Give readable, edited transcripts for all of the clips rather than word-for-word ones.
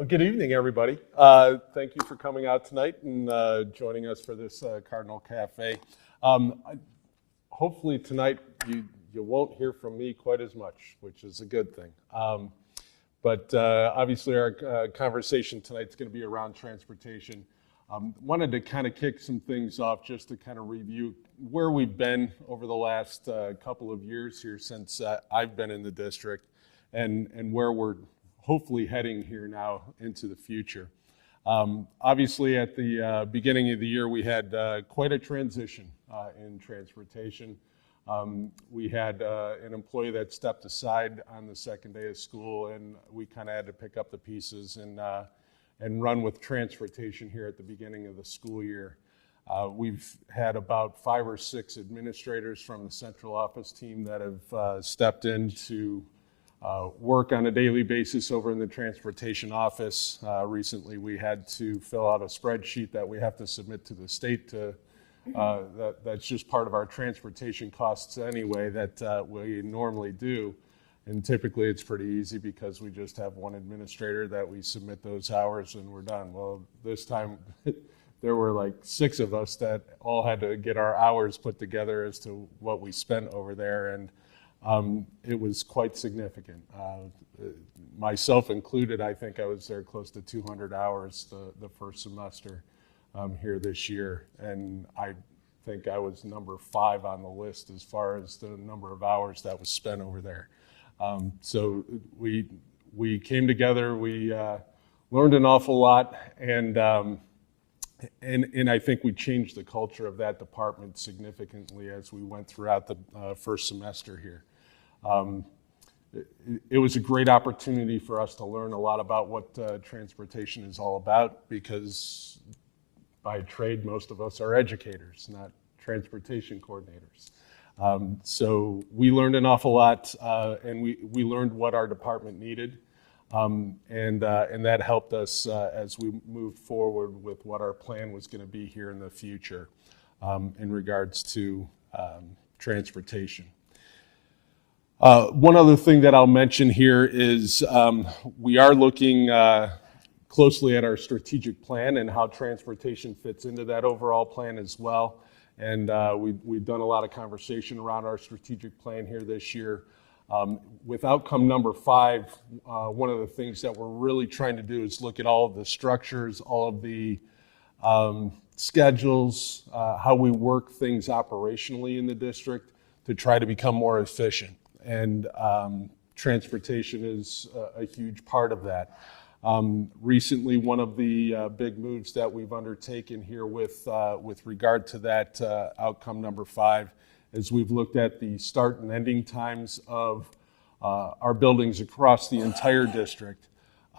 Well, good evening, everybody. Thank you for coming out tonight and joining us for this Cardinal Cafe. Hopefully tonight you won't hear from me quite as much, which is a good thing. But obviously our conversation tonight is going to be around transportation. Wanted to kind of kick some things off just to kind of review where we've been over the last couple of years here since I've been in the district and where we're hopefully heading here now into the future. Obviously at the beginning of the year we had quite a transition in transportation. We had an employee that stepped aside on the second day of school, and we kind of had to pick up the pieces and run with transportation here at the beginning of the school year. We've had about 5 or 6 administrators from the central office team that have stepped in to work on a daily basis over in the transportation office. Recently we had to fill out a spreadsheet that we have to submit to the state to that's just part of our transportation costs anyway that we normally do. And typically it's pretty easy because we just have one administrator that we submit those hours and we're done. Well, this time there were like 6 of us that all had to get our hours put together as to what we spent over there, and it was quite significant. Myself included, I think I was there close to 200 hours the first semester here this year, and I think I was number 5 on the list as far as the number of hours that was spent over there. So we came together, we learned an awful lot, and I think we changed the culture of that department significantly as we went throughout the first semester here. It was a great opportunity for us to learn a lot about what transportation is all about, because by trade most of us are educators, not transportation coordinators. So we learned an awful lot, and we learned what our department needed, and that helped us as we moved forward with what our plan was going to be here in the future in regards to transportation. One other thing that I'll mention here is we are looking closely at our strategic plan and how transportation fits into that overall plan as well. And we've done a lot of conversation around our strategic plan here this year. With outcome number 5, one of the things that we're really trying to do is look at all of the structures, all of the schedules, how we work things operationally in the district to try to become more efficient. And transportation is a huge part of that. Recently, one of the big moves that we've undertaken here with regard to that outcome number 5 is we've looked at the start and ending times of our buildings across the entire district.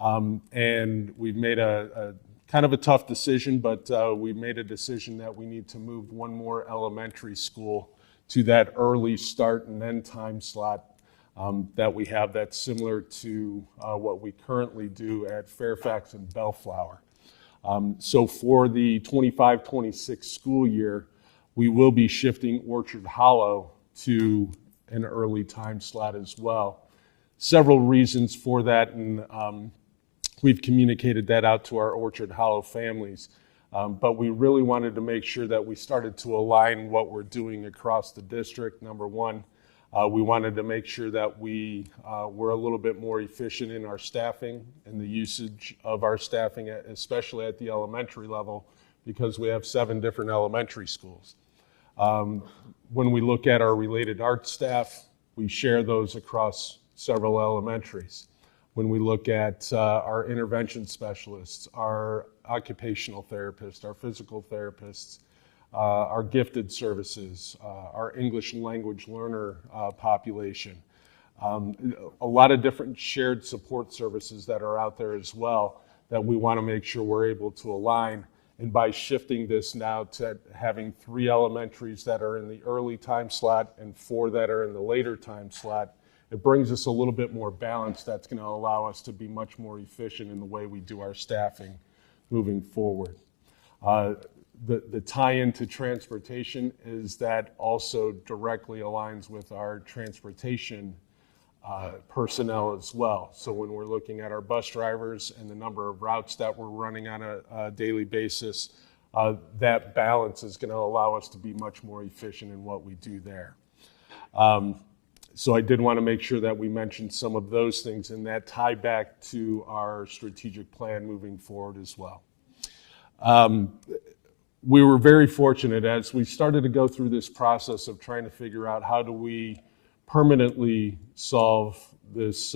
And we've made a kind of a tough decision, but we've made a decision that we need to move one more elementary school to that early start and end time slot that we have that's similar to what we currently do at Fairfax and Bellflower. So for the 25-26 school year, we will be shifting Orchard Hollow to an early time slot as well. Several reasons for that, and we've communicated that out to our Orchard Hollow families. But we really wanted to make sure that we started to align what we're doing across the district. Number one, we wanted to make sure that we were a little bit more efficient in our staffing and the usage of our staffing, especially at the elementary level, because we have 7 different elementary schools. When we look at our related arts staff, we share those across several elementaries. When we look at our intervention specialists, our occupational therapists, our physical therapists, our gifted services, our English language learner population, a lot of different shared support services that are out there as well that we want to make sure we're able to align. And by shifting this now to having 3 elementaries that are in the early time slot and 4 that are in the later time slot, it brings us a little bit more balance that's going to allow us to be much more efficient in the way we do our staffing moving forward. The tie-in to transportation is that also directly aligns with our transportation personnel as well. So when we're looking at our bus drivers and the number of routes that we're running on a daily basis, that balance is going to allow us to be much more efficient in what we do there. So I did want to make sure that we mentioned some of those things, and that tie back to our strategic plan moving forward as well. We were very fortunate as we started to go through this process of trying to figure out how do we permanently solve this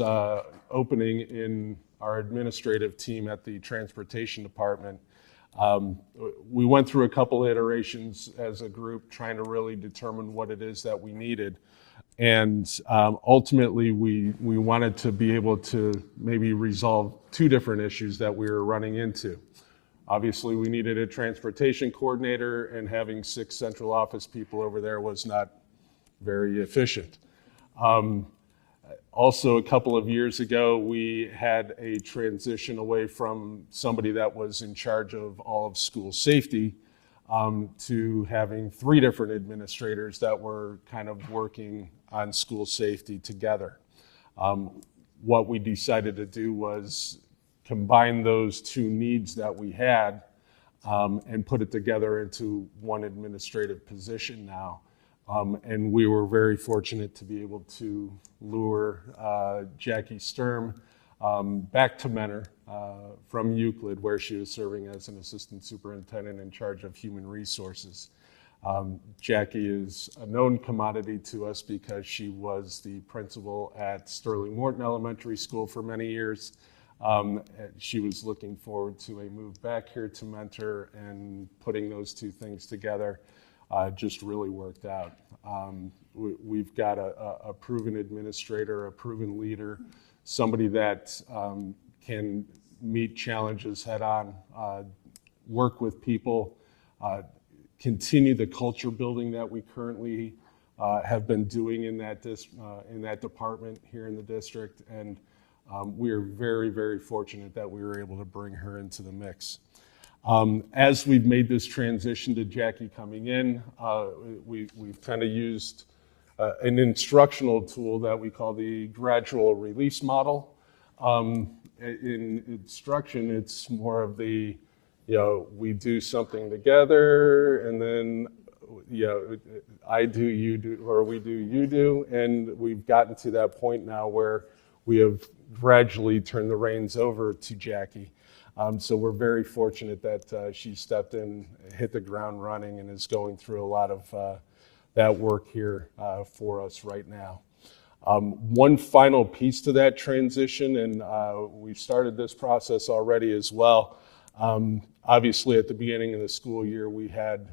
opening in our administrative team at the transportation department. We went through a couple iterations as a group trying to really determine what it is that we needed. And ultimately, we wanted to be able to maybe resolve two different issues that we were running into. Obviously, we needed a transportation coordinator, and having 6 central office people over there was not very efficient. Also, a couple of years ago, we had a transition away from somebody that was in charge of all of school safety to having 3 different administrators that were kind of working on school safety together. What we decided to do was combine those 2 needs that we had and put it together into one administrative position now. And we were very fortunate to be able to lure Jackie Strum back to Mentor from Euclid, where she was serving as an assistant superintendent in charge of human resources. Jackie is a known commodity to us because she was the principal at Sterling Morton Elementary School for many years. She was looking forward to a move back here to Mentor, and putting those 2 things together just really worked out. We've got a proven administrator, a proven leader, somebody that can meet challenges head on, work with people, continue the culture building that we currently have been doing in that department here in the district. And we are very, very fortunate that we were able to bring her into the mix. As we've made this transition to Jackie coming in, we've kind of used an instructional tool that we call the gradual release model. In instruction, it's more of the, we do something together, and then, I do, you do, or we do, you do, and we've gotten to that point now where we have gradually turned the reins over to Jackie. So we're very fortunate that she stepped in, hit the ground running, and is going through a lot of that work here for us right now. One final piece to that transition, and we've started this process already as well. Obviously, at the beginning of the school year, we had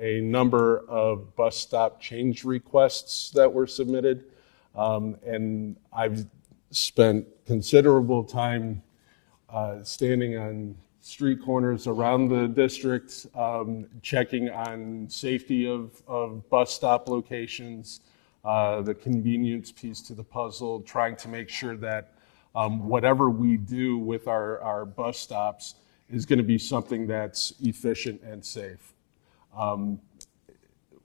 a number of bus stop change requests that were submitted, and I've spent considerable time standing on street corners around the district, checking on safety of bus stop locations, the convenience piece to the puzzle, trying to make sure that whatever we do with our bus stops is going to be something that's efficient and safe.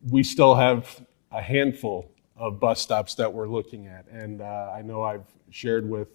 We still have a handful of bus stops that we're looking at, and I know I've shared with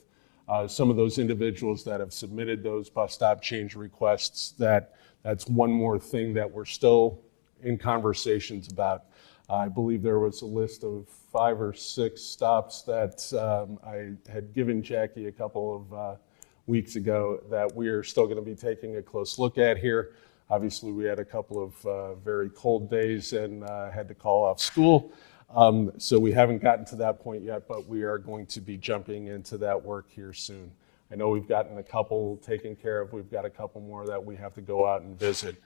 some of those individuals that have submitted those bus stop change requests that's one more thing that we're still in conversations about. I believe there was a list of 5 or 6 stops that I had given Jackie a couple of weeks ago that we are still going to be taking a close look at here. Obviously, we had a couple of very cold days and had to call off school. So we haven't gotten to that point yet, but we are going to be jumping into that work here soon. I know we've gotten a couple taken care of. We've got a couple more that we have to go out and visit.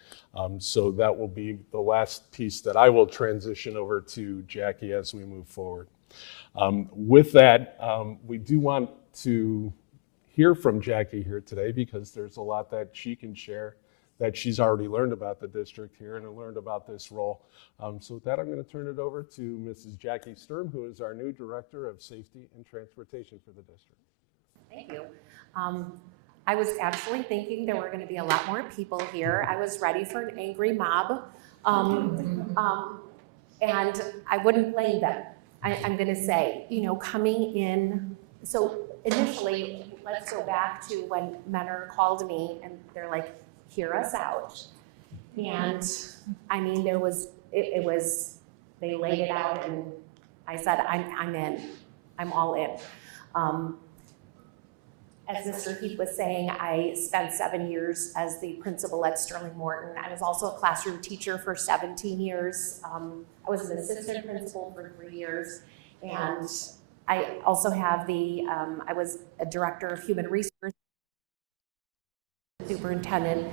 So that will be the last piece that I will transition over to Jackie as we move forward. With that, we do want to hear from Jackie here today because there's a lot that she can share that she's already learned about the district here and learned about this role. So with that, I'm going to turn it over to Mrs. Jackie Strum, who is our new Director of Safety and Transportation for the district. Thank you. I was actually thinking there were going to be a lot more people here. I was ready for an angry mob, and I wouldn't blame them. I'm gonna say, you know, coming in, so initially, let's go back to when Menor called me and they're like, hear us out. And I mean, there was, it was, they laid it out and I said, I'm in, I'm all in. As Mr. Heath was saying, I spent 7 years as the principal at Sterling Morton. I was also a classroom teacher for 17 years. I was an assistant principal for 3 years. And I also have I was a director of human resources, superintendent,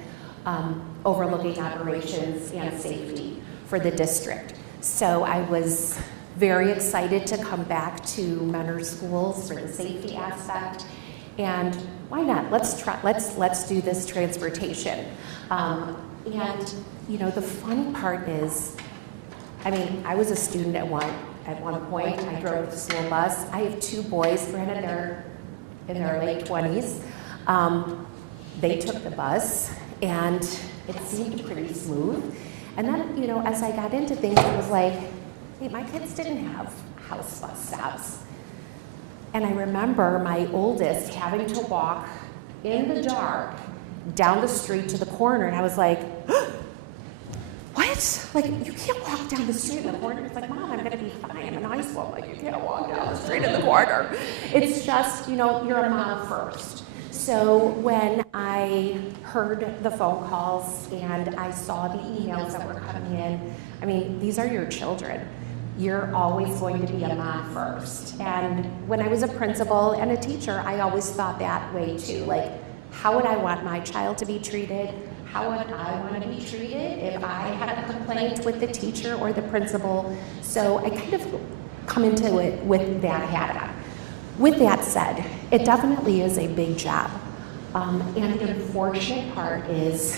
overlooking operations and safety for the district. So I was very excited to come back to Menor schools for the safety aspect. And why not? Let's do this transportation. And you know, the fun part is, I mean, I was a student at one point. I drove the school bus. I have 2 boys, granted they're in their late 20s. They took the bus, and it seemed pretty smooth. And then, you know, as I got into things, it was like, hey, my kids didn't have house bus stops. And I remember my oldest having to walk in the dark down the street to the corner, and I was like, what? Like, you can't walk down the street in the corner. It's like, Mom, I'm gonna be fine. I'm in high school. Like, you can't walk down the street in the corner. It's just, you know, you're a mom first. So when I heard the phone calls and I saw the emails that were coming in, I mean, these are your children. You're always going to be a mom first. And when I was a principal and a teacher, I always thought that way too. Like, how would I want my child to be treated? How would I want to be treated if I had a complaint with the teacher or the principal? So I kind of come into it with that hat on. With that said, it definitely is a big job. And the unfortunate part is,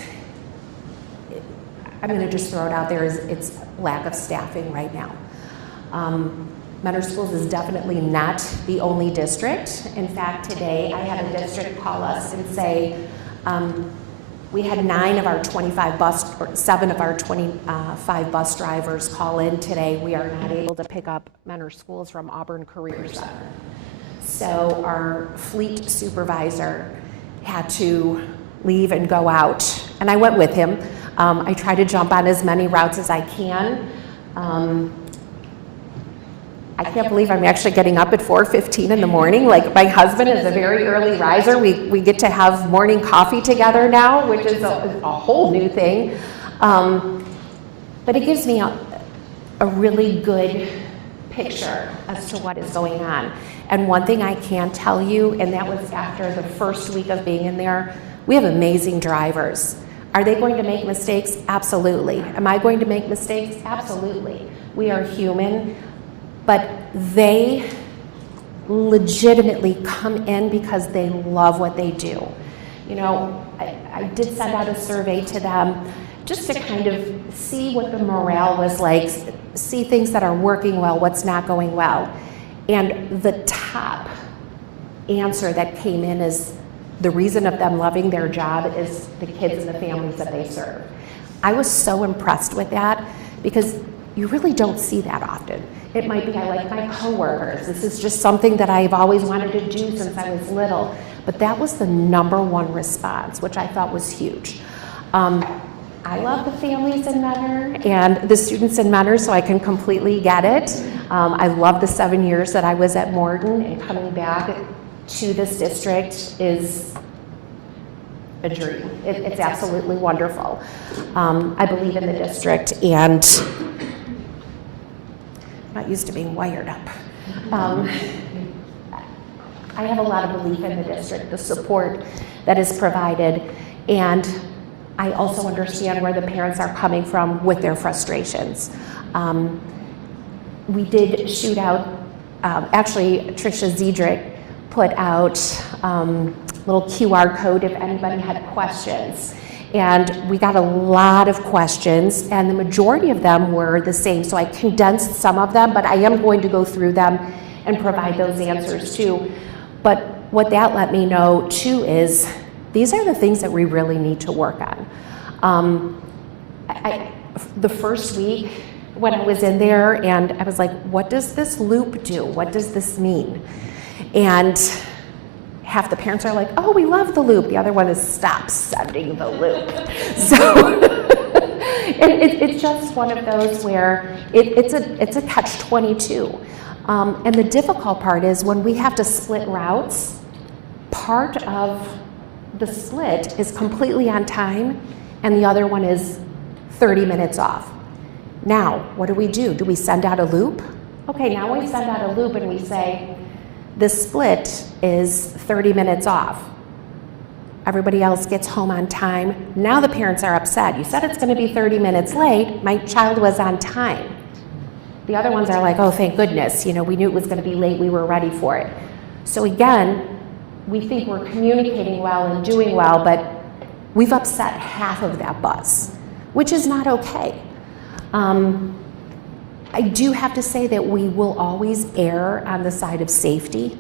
I'm going to just throw it out there, is it's lack of staffing right now. Menor Schools is definitely not the only district. In fact, today I had a district call us and say, we had 7 of our 25 bus drivers call in today. We are not able to pick up Menor Schools from Auburn Career Center. So our fleet supervisor had to leave and go out, and I went with him. I try to jump on as many routes as I can. I can't believe I'm actually getting up at 4:15 in the morning. Like, my husband is a very early riser. We get to have morning coffee together now, which is a whole new thing. But it gives me a really good picture as to what is going on. And one thing I can tell you, and that was after the first week of being in there, we have amazing drivers. Are they going to make mistakes? Absolutely. Am I going to make mistakes? Absolutely. We are human. But they legitimately come in because they love what they do. You know, I did send out a survey to them just to kind of see what the morale was like, see things that are working well, what's not going well. And the top answer that came in is the reason of them loving their job is the kids and the families that they serve. I was so impressed with that because you really don't see that often. It might be, I like my coworkers. This is just something that I've always wanted to do since I was little. But that was the #1 response, which I thought was huge. I love the families in Menor and the students in Menor, so I can completely get it. I love the 7 years that I was at Morton, and coming back to this district is a dream. It's absolutely wonderful. I believe in the district, and I'm not used to being wired up. I have a lot of belief in the district, the support that is provided, and I also understand where the parents are coming from with their frustrations. We did shoot out, actually Tricia Ziedrich put out a little QR code if anybody had questions. And we got a lot of questions, and the majority of them were the same. So I condensed some of them, but I am going to go through them and provide those answers too. But what that let me know too is these are the things that we really need to work on. The first week, when I was in there, and I was like, what does this loop do? What does this mean? And half the parents are like, oh, we love the loop. The other one is stop sending the loop. So it's just one of those where it's a catch-22. And the difficult part is when we have to split routes, part of the split is completely on time and the other one is 30 minutes off. Now, what do? Do we send out a loop? Okay, now we send out a loop and we say, this split is 30 minutes off. Everybody else gets home on time. Now the parents are upset. You said it's going to be 30 minutes late. My child was on time. The other ones are like, oh, thank goodness. We knew it was going to be late. We were ready for it. So again, we think we're communicating well and doing well, but we've upset half of that bus, which is not okay. I do have to say that we will always err on the side of safety,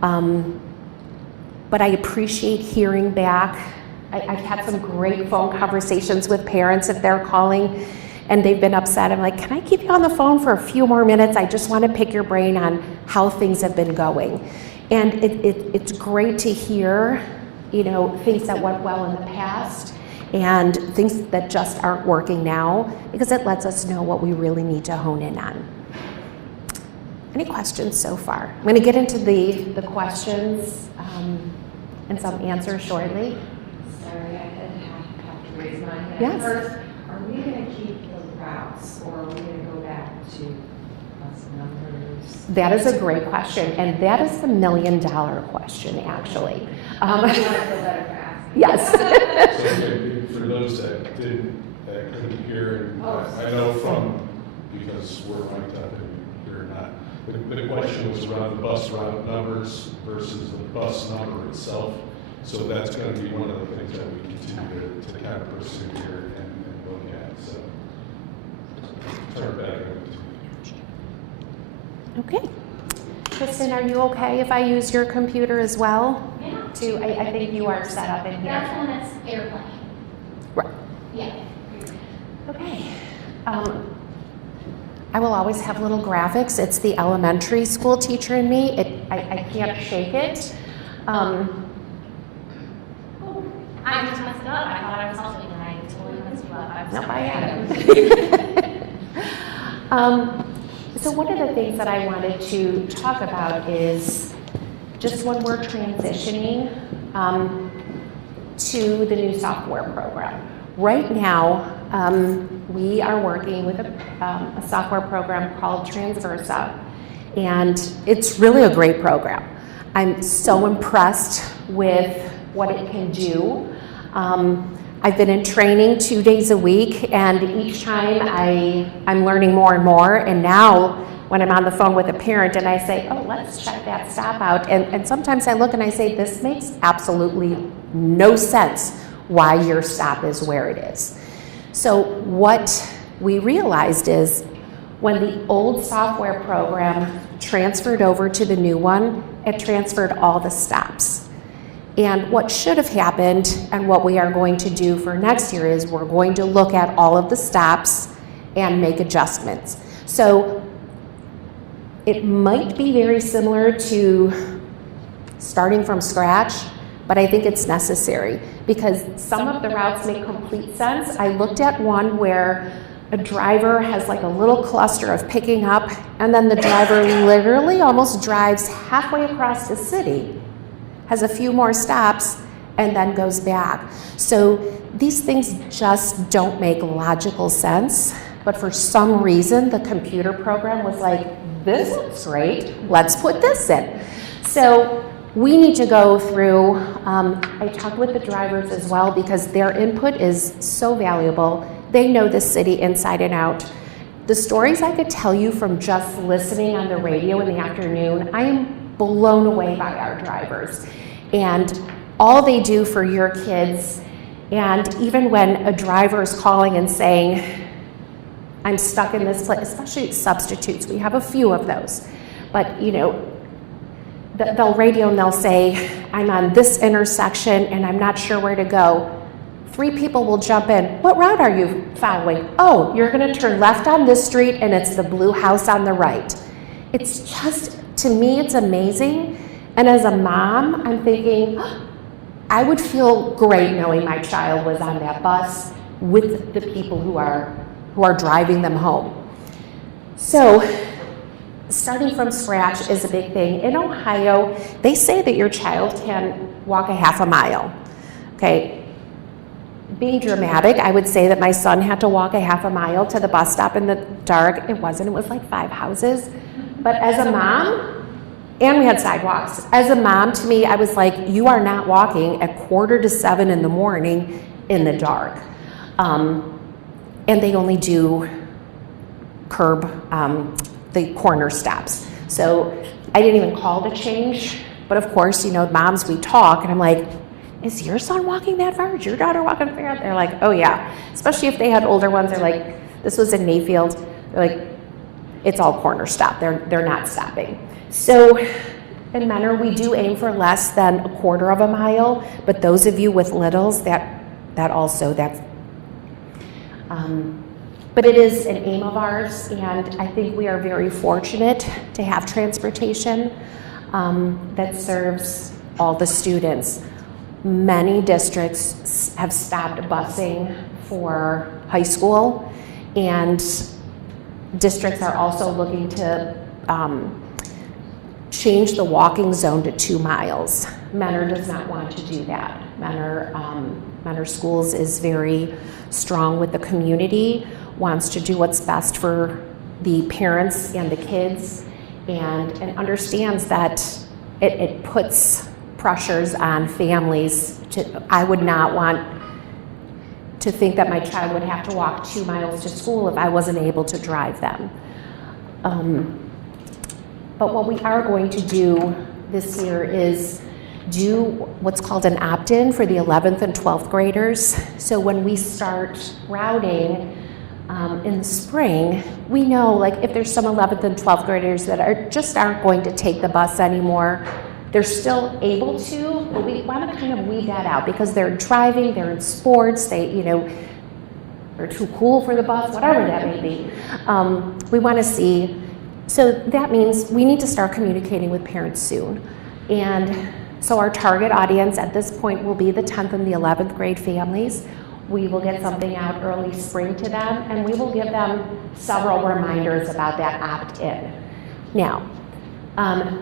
but I appreciate hearing back. I've had some great phone conversations with parents if they're calling and they've been upset. I'm like, can I keep you on the phone for a few more minutes? I just want to pick your brain on how things have been going. And it's great to hear, things that went well in the past and things that just aren't working now, because it lets us know what we really need to hone in on. Any questions so far? I'm going to get into the questions and some answers shortly. Sorry, I have to raise my hand. Yes. First, are we going to keep the routes, or are we going to go back to bus numbers? That is a great question, and that is the $1 million question, actually. Yes. So for those that couldn't hear, I know from, because we're mic'd up and you're not, the question was around the bus route numbers versus the bus number itself. So that's going to be one of the things that we continue to kind of pursue here and look at. So turn it back over to you. Okay. Kristen, are you okay if I use your computer as well? Yeah. I think you are set up in here. That's one that's airplane. Right. Yeah. Okay. I will always have little graphics. It's the elementary school teacher in me. I can't shake it. I just messed it up. I thought I was helping and I totally messed you up. I'm No, sorry. I am. So one of the things that I wanted to talk about is just when we're transitioning to the new software program. Right now, we are working with a software program called Transversa, and it's really a great program. I'm so impressed with what it can do. I've been in training 2 days a week, and each time I'm learning more and more, and now when I'm on the phone with a parent and I say, oh, let's check that stop out, and sometimes I look and I say, this makes absolutely no sense why your stop is where it is. So what we realized is when the old software program transferred over to the new one, it transferred all the stops. And what should have happened and what we are going to do for next year is we're going to look at all of the stops and make adjustments. So it might be very similar to starting from scratch, but I think it's necessary because some of the routes make complete sense. I looked at one where a driver has like a little cluster of picking up, and then the driver literally almost drives halfway across the city, has a few more stops, and then goes back. So these things just don't make logical sense, but for some reason the computer program was like, this looks great, let's put this in. So we need to go through, I talked with the drivers as well because their input is so valuable. They know the city inside and out. The stories I could tell you from just listening on the radio in the afternoon, I am blown away by our drivers and all they do for your kids. And even when a driver is calling and saying, I'm stuck in this place, especially substitutes, we have a few of those, but you know, they'll radio and they'll say, I'm on this intersection and I'm not sure where to go. 3 people will jump in. What route are you following? Oh, you're gonna turn left on this street and it's the blue house on the right. It's just, to me, it's amazing. And as a mom, I'm thinking, I would feel great knowing my child was on that bus with the people who are driving them home. So, starting from scratch is a big thing. In Ohio, they say that your child can walk a half a mile. Okay, being dramatic, I would say that my son had to walk a half a mile to the bus stop in the dark. It wasn't, it was like 5 houses. But as a mom, and we had sidewalks. As a mom, to me, I was like, you are not walking at 6:45 in the morning in the dark. And they only do curb, the corner stops. So I didn't even call to change, but of course, you know, moms, we talk, and I'm like, is your son walking that far? Is your daughter walking far? They're like, oh yeah. Especially if they had older ones, they're like, this was in Mayfield, they're like, it's all corner stop, they're not stopping. So in Menor, we do aim for less than 1/4 mile, but those of you with littles, but it is an aim of ours, and I think we are very fortunate to have transportation that serves all the students. Many districts have stopped busing for high school, and districts are also looking to change the walking zone to 2 miles. Menor does not want to do that. Menor Schools is very strong with the community, wants to do what's best for the parents and the kids, and understands that it puts pressures on families. I would not want to think that my child would have to walk 2 miles to school if I wasn't able to drive them. But what we are going to do this year is do what's called an opt-in for the 11th and 12th graders. So when we start routing in the spring, we know, like, if there's some 11th and 12th graders that aren't going to take the bus anymore, they're still able to, but we want to kind of weed that out because they're driving, they're in sports, they're too cool for the bus, whatever that may be. We want to see, so that means we need to start communicating with parents soon. And so our target audience at this point will be the 10th and the 11th grade families. We will get something out early spring to them, and we will give them several reminders about that opt-in. Now,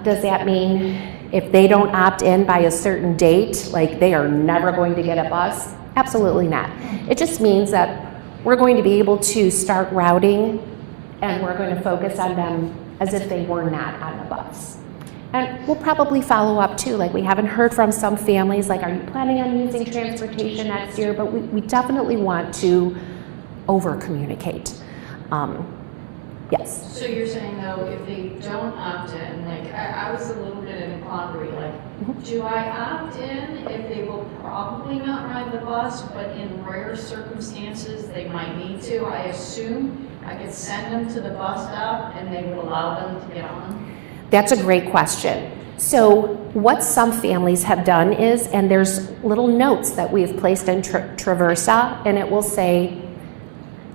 does that mean if they don't opt in by a certain date, like they are never going to get a bus? Absolutely not. It just means that we're going to be able to start routing, and we're going to focus on them as if they were not on the bus. And we'll probably follow up too, like we haven't heard from some families, like, are you planning on using transportation next year? But we definitely want to over-communicate. Yes? So you're saying though, if they don't opt in, like, I was a little bit in a quandary, like, do I opt in if they will probably not ride the bus, but in rare circumstances they might need to? I assume I could send them to the bus stop and they would allow them to get on? That's a great question. So what some families have done is, and there's little notes that we've placed in Traversa, and it will say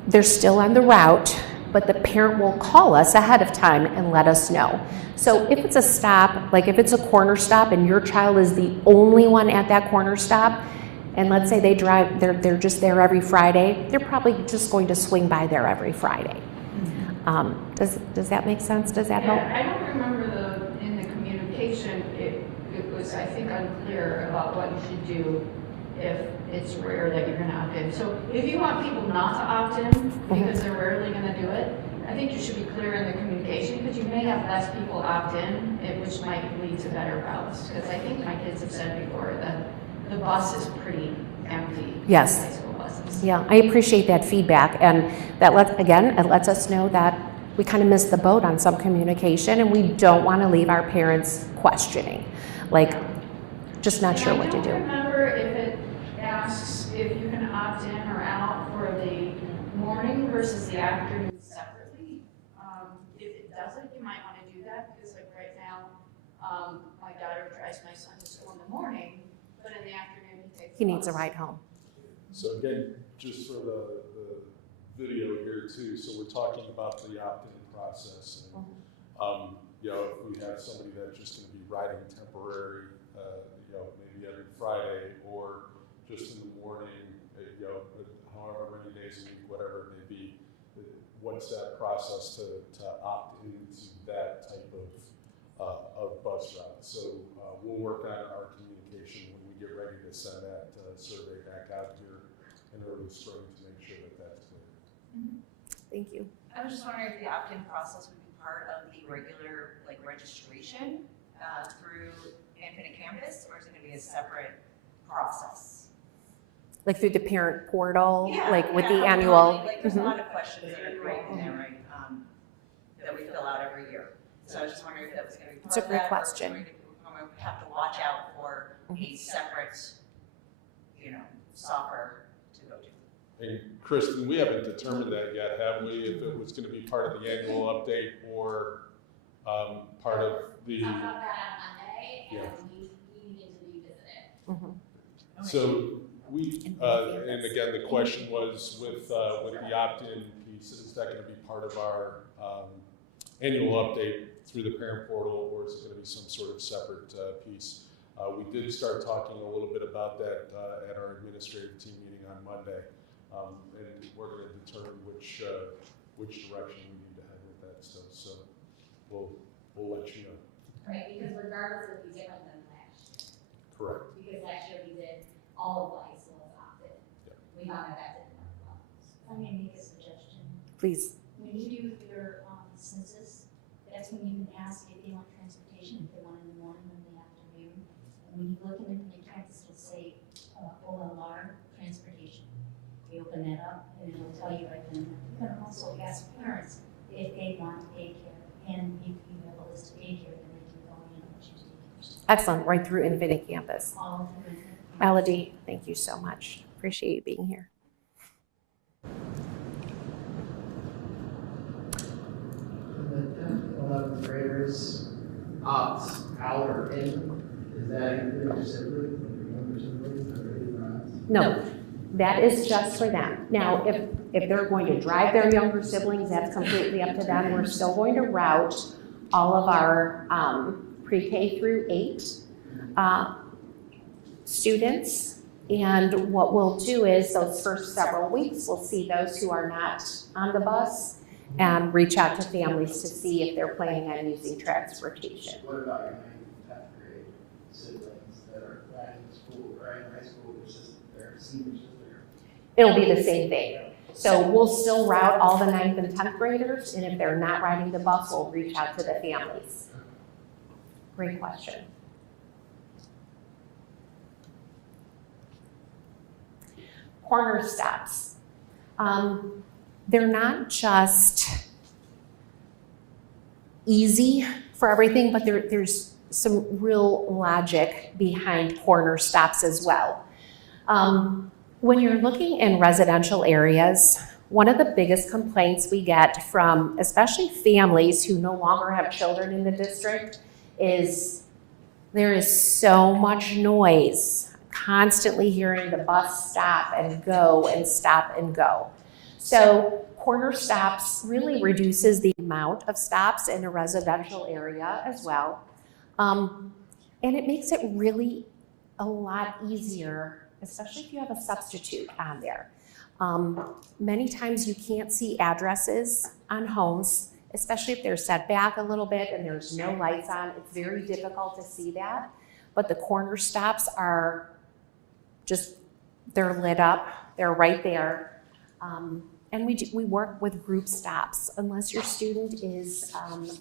they're still on the route, but the parent will call us ahead of time and let us know. So if it's a stop, like if it's a corner stop and your child is the only one at that corner stop, and let's say they're just there every Friday, they're probably just going to swing by there every Friday. Does that make sense? Does that help? I don't remember in the communication, it was, I think, unclear about what you should do if it's rare that you're going to opt in. So if you want people not to opt in because they're rarely going to do it, I think you should be clear in the communication, because you may have less people opt in, which might lead to better routes. Because I think my kids have said before that the bus is pretty empty. Yes. High school buses. Yeah, I appreciate that feedback, and that it lets us know that we kind of missed the boat on some communication, and we don't want to leave our parents questioning, like, just not sure what to do. I don't remember if it asks if you can opt in or out for the morning versus the afternoon separately. If it doesn't, you might want to do that, because like right now, my daughter drives my son to school in the morning, but in the afternoon he takes He the needs a bus. ride home. So again, just for the video here too, so we're talking about the opt-in process. And, you know, if we have somebody that's just gonna be riding temporary, you know, maybe every Friday or just in the morning, you know, however many days a week, whatever it may be, what's that process to opt into that type of bus route? So we'll work on our communication when we get ready to send that survey back out here in early spring to make sure that that's clear. Thank you. I was just wondering if the opt-in process would be part of the regular, like, registration through Infinite Campus, or is it gonna be a separate process? Like through the parent portal, Yeah, like with the yeah, annual. Like, there's a lot of questions that are right in there, right, that we fill out every year. So I was just wondering if that was gonna be It's a part of great that, question. or if we're going to have to watch out for a separate, you know, software to go to. And Kristen, we haven't determined that yet, have we? If it was gonna be part of the annual update or part of the, Talked about that on Monday, Yeah. and we need to revisit it. Mhm. so we, and again, the question was with the opt-in piece, is that gonna be part of our annual update through the parent portal, or is it gonna be some sort of separate piece? We did start talking a little bit about that at our administrative team meeting on Monday. And we're gonna determine which direction we need to head with that stuff, so we'll let you know. Right, because regardless, it would be different than last year. Correct. Because last year we did all of the high schools opted. Yeah. We found that that didn't work well. If I may make a suggestion, Please. when you do your census, that's when you can ask if they want transportation, if they want in the morning or in the afternoon. And when you look in the campus, it'll say OLR transportation. You open that up and it'll tell you right then. You can also ask parents if they want daycare. And if you have a list of daycare, then they can go in and choose daycares. Excellent, right through Infinite Campus. All of them. Melody, thank you so much. Appreciate you being here. The 10th, 11th graders opt out or in, is that including your siblings, like your younger siblings, or anyone else? No, that is just for them. Now, if they're going to drive their younger siblings, that's completely up to them. We're still going to route all of our pre-K through 8 students. And what we'll do is those first several weeks, we'll see those who are not on the bus and reach out to families to see if they're planning on using transportation. What about your 9th and 10th grade siblings that are riding school, riding high school, they're seniors, It'll be the same thing. So we'll still route all the 9th and 10th graders, and if they're not riding the bus, we'll reach out to the families. Great question. Corner stops. They're not just easy for everything, but there's some real logic behind corner stops as well. When you're looking in residential areas, one of the biggest complaints we get from especially families who no longer have children in the district is there is so much noise, constantly hearing the bus stop and go and stop and go. So corner stops really reduces the amount of stops in a residential area as well. And it makes it really a lot easier, especially if you have a substitute on there. Many times you can't see addresses on homes, especially if they're set back a little bit and there's no lights on. It's very difficult to see that. But the corner stops are just, they're lit up, they're right there. And we work with group stops. Unless your student is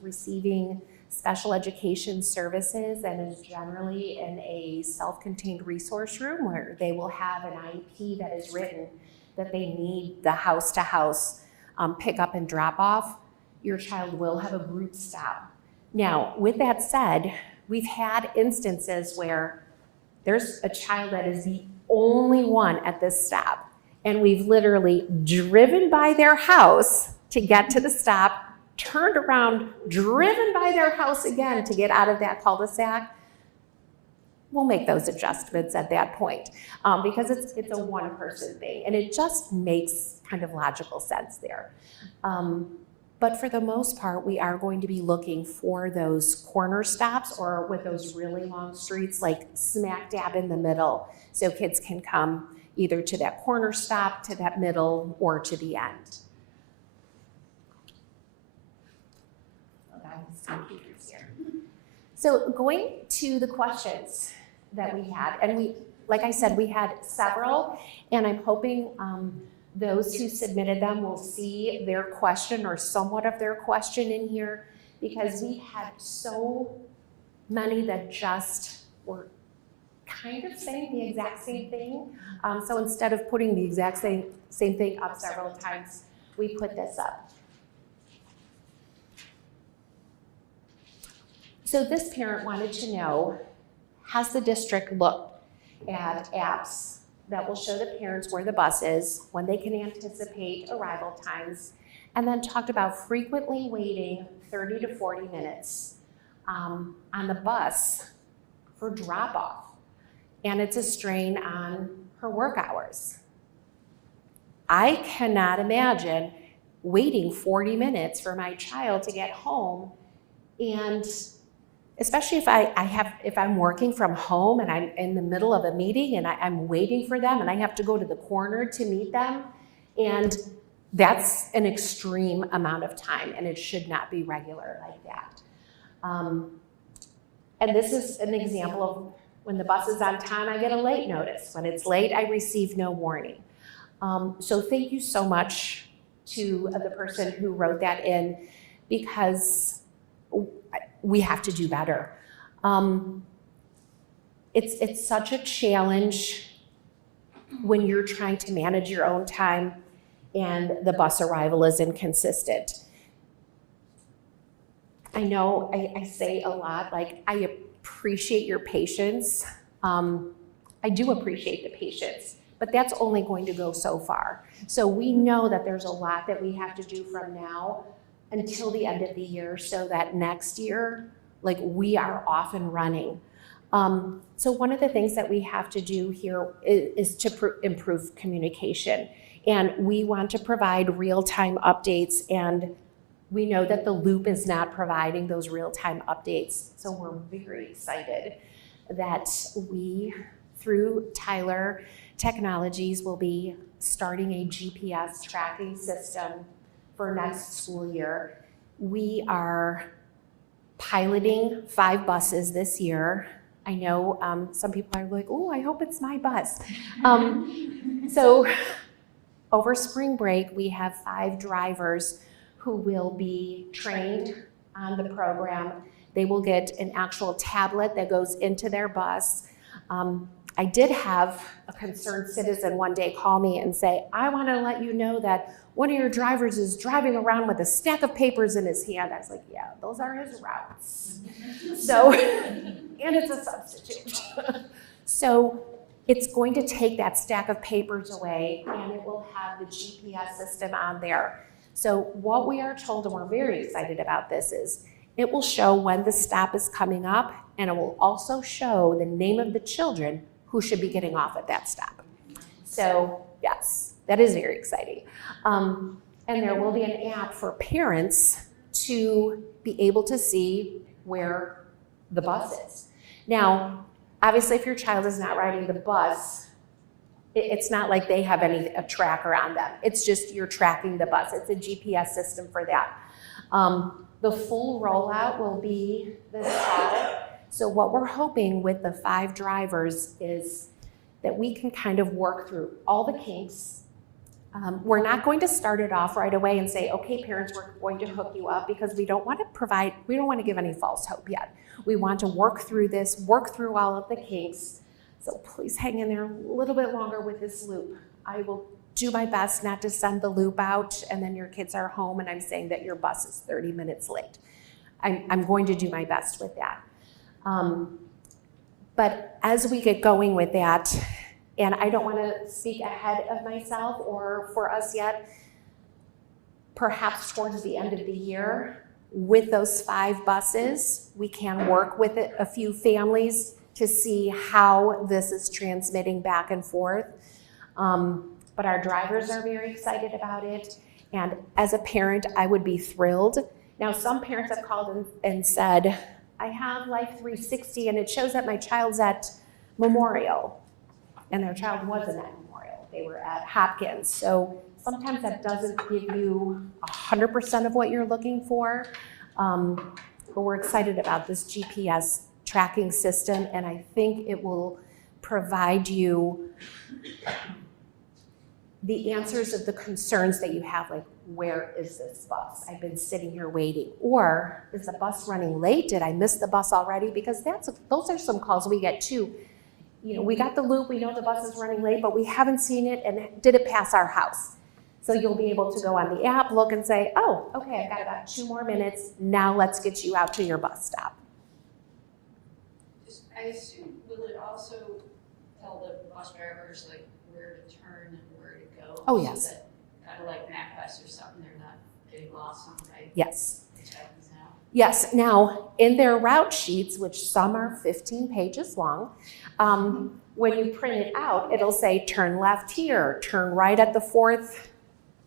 receiving special education services and is generally in a self-contained resource room where they will have an IEP that is written that they need the house-to-house pick up and drop off, your child will have a group stop. Now, with that said, we've had instances where there's a child that is the only one at this stop, and we've literally driven by their house to get to the stop, turned around, driven by their house again to get out of that cul-de-sac. we'll make those adjustments at that point, because it's a one-person thing, and it just makes kind of logical sense there. But for the most part, we are going to be looking for those corner stops or with those really long streets, like smack dab in the middle, so kids can come either to that corner stop, to that middle, or to the end. So going to the questions that we had, and like I said, we had several, and I'm hoping those who submitted them will see their question or somewhat of their question in here, because we had so many that just were kind of saying the exact same thing. So instead of putting the exact same thing up several times, we put this up. So this parent wanted to know, has the district looked at apps that will show the parents where the bus is, when they can anticipate arrival times, and then talked about frequently waiting 30 to 40 minutes on the bus for drop-off. And it's a strain on her work hours. I cannot imagine waiting 40 minutes for my child to get home, and especially if I'm working from home and I'm in the middle of a meeting and I'm waiting for them and I have to go to the corner to meet them, and that's an extreme amount of time, and it should not be regular like that. And this is an example of when the bus is on time, I get a late notice. When it's late, I receive no warning. So thank you so much to the person who wrote that in, because we have to do better. It's such a challenge when you're trying to manage your own time and the bus arrival is inconsistent. I know I say a lot, like, I appreciate your patience. I do appreciate the patience, but that's only going to go so far. So we know that there's a lot that we have to do from now until the end of the year, so that next year, like, we are off and running. So one of the things that we have to do here is to improve communication. And we want to provide real-time updates, and we know that the loop is not providing those real-time updates. So we're very excited that we, through Tyler Technologies, will be starting a GPS tracking system for next school year. We are piloting 5 buses this year. I know some people are like, oh, I hope it's my bus. So over spring break, we have 5 drivers who will be trained on the program. They will get an actual tablet that goes into their bus. I did have a concerned citizen one day call me and say, I want to let you know that one of your drivers is driving around with a stack of papers in his hand. I was like, yeah, those are his routes. So, and it's a substitute. So it's going to take that stack of papers away, and it will have the GPS system on there. So what we are told, and we're very excited about this, is it will show when the stop is coming up, and it will also show the name of the children who should be getting off at that stop. So yes, that is very exciting. And there will be an app for parents to be able to see where the bus is. Now, obviously, if your child is not riding the bus, it's not like they have a tracker on them. It's just you're tracking the bus. It's a GPS system for that. The full rollout will be this fall. So what we're hoping with the 5 drivers is that we can kind of work through all the kinks. We're not going to start it off right away and say, okay, parents, we're going to hook you up, because we don't want to give any false hope yet. We want to work through this, work through all of the kinks. So please hang in there a little bit longer with this loop. I will do my best not to send the loop out and then your kids are home and I'm saying that your bus is 30 minutes late. I'm going to do my best with that. But as we get going with that, and I don't want to speak ahead of myself or for us yet, perhaps towards the end of the year, with those 5 buses, we can work with a few families to see how this is transmitting back and forth. But our drivers are very excited about it. And as a parent, I would be thrilled. Now, some parents have called and said, I have Life 360 and it shows that my child's at Memorial. And their child wasn't at Memorial. They were at Hopkins. So sometimes that doesn't give you 100% of what you're looking for. But we're excited about this GPS tracking system, and I think it will provide you the answers of the concerns that you have, like, where is this bus? I've been sitting here waiting. Or, is the bus running late? Did I miss the bus already? Because those are some calls we get too. You know, we got the loop, we know the bus is running late, but we haven't seen it, and did it pass our house? So you'll be able to go on the app, look and say, oh, okay, I've got about 2 more minutes. Now let's get you out to your bus stop. I assume, will it also tell the bus drivers like where to turn and where to go? Oh, so yes. that, kind of like MapQuest or something, they're not getting lost on the way. Yes. Which happens now. Yes, now in their route sheets, which some are 15 pages long, when you print it out, it'll say turn left here, turn right at the 4th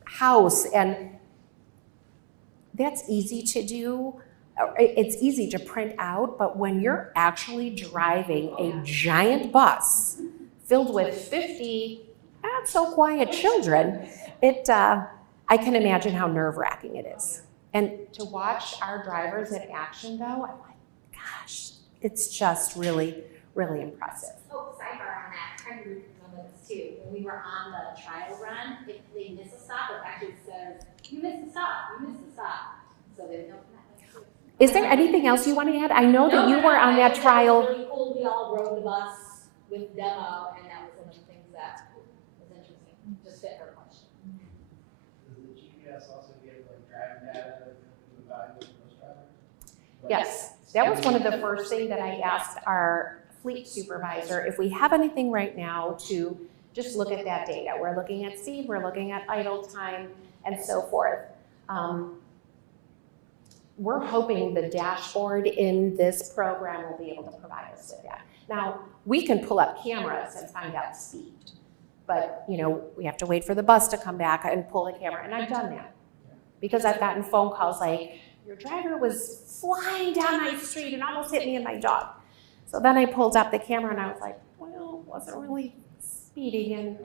house, and that's easy to do. It's easy to print out, but when you're actually driving a giant bus filled with 50 not so quiet children, I can imagine how nerve-wracking it is. And to watch our drivers in action though, I'm like, gosh, it's just really, really impressive. Oh, sidebar on that, I remember this too. When we were on the trial run, if they miss a stop, it actually says, you missed a stop, you missed a stop. So they know that. Is there anything else you want to add? I know that you were on that trial. It was really cool. We all rode the bus with demo, and that was one of the things that was interesting. Just fit her question. Does the GPS also give like driving data to evaluate those drivers? Yes, that was one of the first things that I asked our fleet supervisor, if we have anything right now to just look at that data. We're looking at speed, we're looking at idle time, and so forth. We're hoping the dashboard in this program will be able to provide us with that. Now, we can pull up cameras and find out speed, but you know, we have to wait for the bus to come back and pull the camera, and I've done that. Because I've gotten phone calls like, your driver was flying down my street and almost hit me and my dog. So then I pulled up the camera and I was like, well, it wasn't really speeding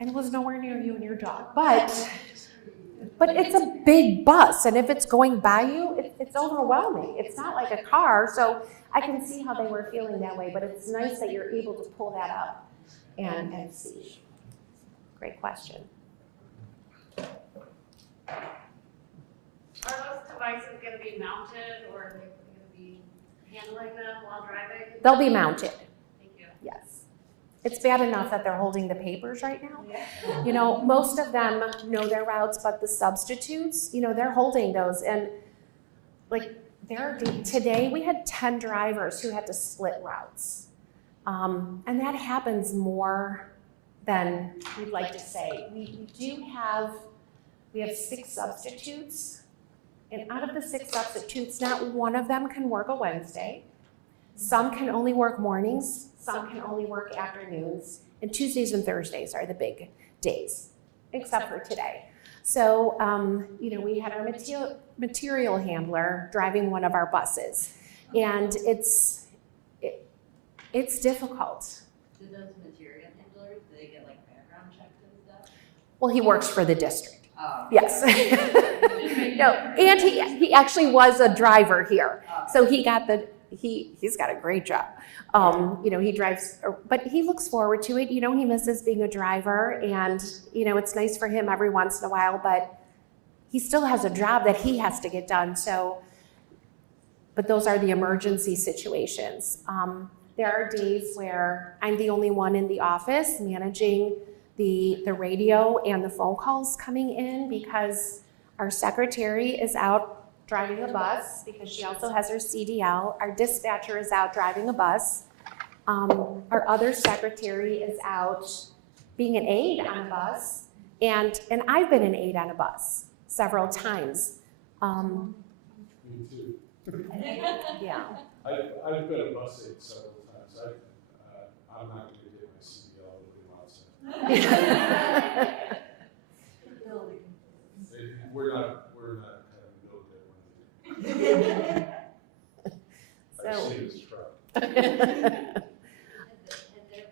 and it was nowhere near you and your dog. But it's a big bus, and if it's going by you, it's overwhelming. It's not like a car, so I can see how they were feeling that way, but it's nice that you're able to pull that up and see. Great question. Are those devices going to be mounted, or are they going to be handling them while driving? They'll be mounted, Thank you. yes. It's bad enough that they're holding the papers right now. You know, most of them know their routes, but the substitutes, you know, they're holding those. And like today we had 10 drivers who had to split routes. And that happens more than we'd like to say. We have 6 substitutes. And out of the 6 substitutes, not one of them can work a Wednesday. Some can only work mornings, some can only work afternoons, and Tuesdays and Thursdays are the big days, except for today. So, you know, we had our material handler driving one of our buses, and it's difficult. Do those material handlers, do they get like background checks and stuff? Well, he works for the district. Oh. Yes. No, and he actually was a driver here, so he got he's got a great job. You know, he drives, but he looks forward to it. You know, he misses being a driver, and you know, it's nice for him every once in a while, but he still has a job that he has to get done. So, but those are the emergency situations. There are days where I'm the only one in the office managing the radio and the phone calls coming in, because our secretary is out driving a bus because she also has her CDL. Our dispatcher is out driving a bus. Our other secretary is out being an aide on a bus, and I've been an aide on a bus several times. Me too. Yeah. I've been a bus aide several We're not having to build that one. I've So, seen this truck. Has there been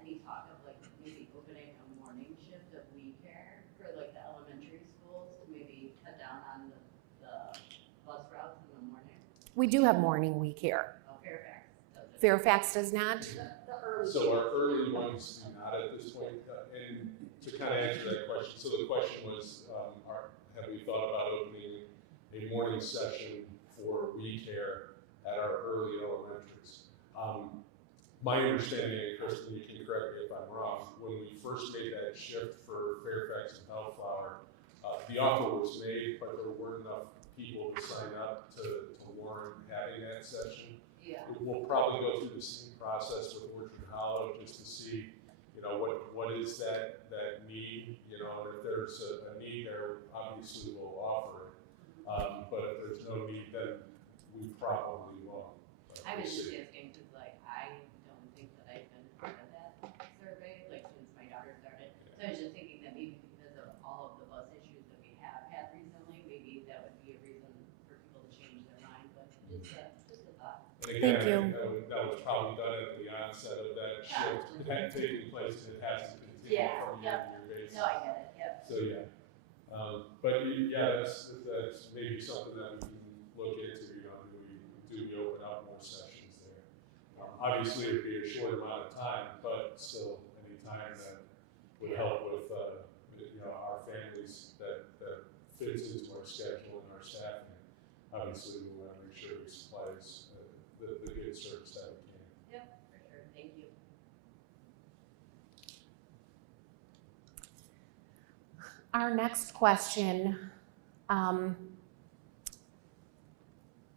any talk of like maybe opening a morning shift of we care for like the elementary schools to maybe cut down on the bus routes in the morning? we do have morning week here. Oh, Fairfax does it. Fairfax does not? The early. So our early ones do not at this point, and to kind of answer that question, so the question was, have we thought about opening a morning session for we care at our early elementaries? My understanding, and Kristen, you can correct me if I'm wrong, when we first made that shift for Fairfax and Bellflower, the offer was made, but there weren't enough people to sign up to warrant having that session. Yeah. We'll probably go through the same process with Orchard Hollow just to see, what is that need, and if there's a need there, obviously we'll offer it. But if there's no need, then we probably won't. I was just asking because like I don't think that I've been part of that survey like since my daughter started. So I was just thinking that maybe because of all of the bus issues that we have had recently, maybe that would be a reason for people to change their mind. But just a thought. And again, Thank you. that was probably done at the onset of that shift. It had taken place and it has to continue Yeah, from year to year basis. No, I get it. Yep. So, yeah. But yeah, that's maybe something that we can look into, do we open up more sessions there? Obviously, it would be a short amount of time, but still, any time that would help with, our families that fits into our schedule and our staffing. Obviously, we want to make sure we supply the good service that we can. Yep, for sure. Thank you. Our next question,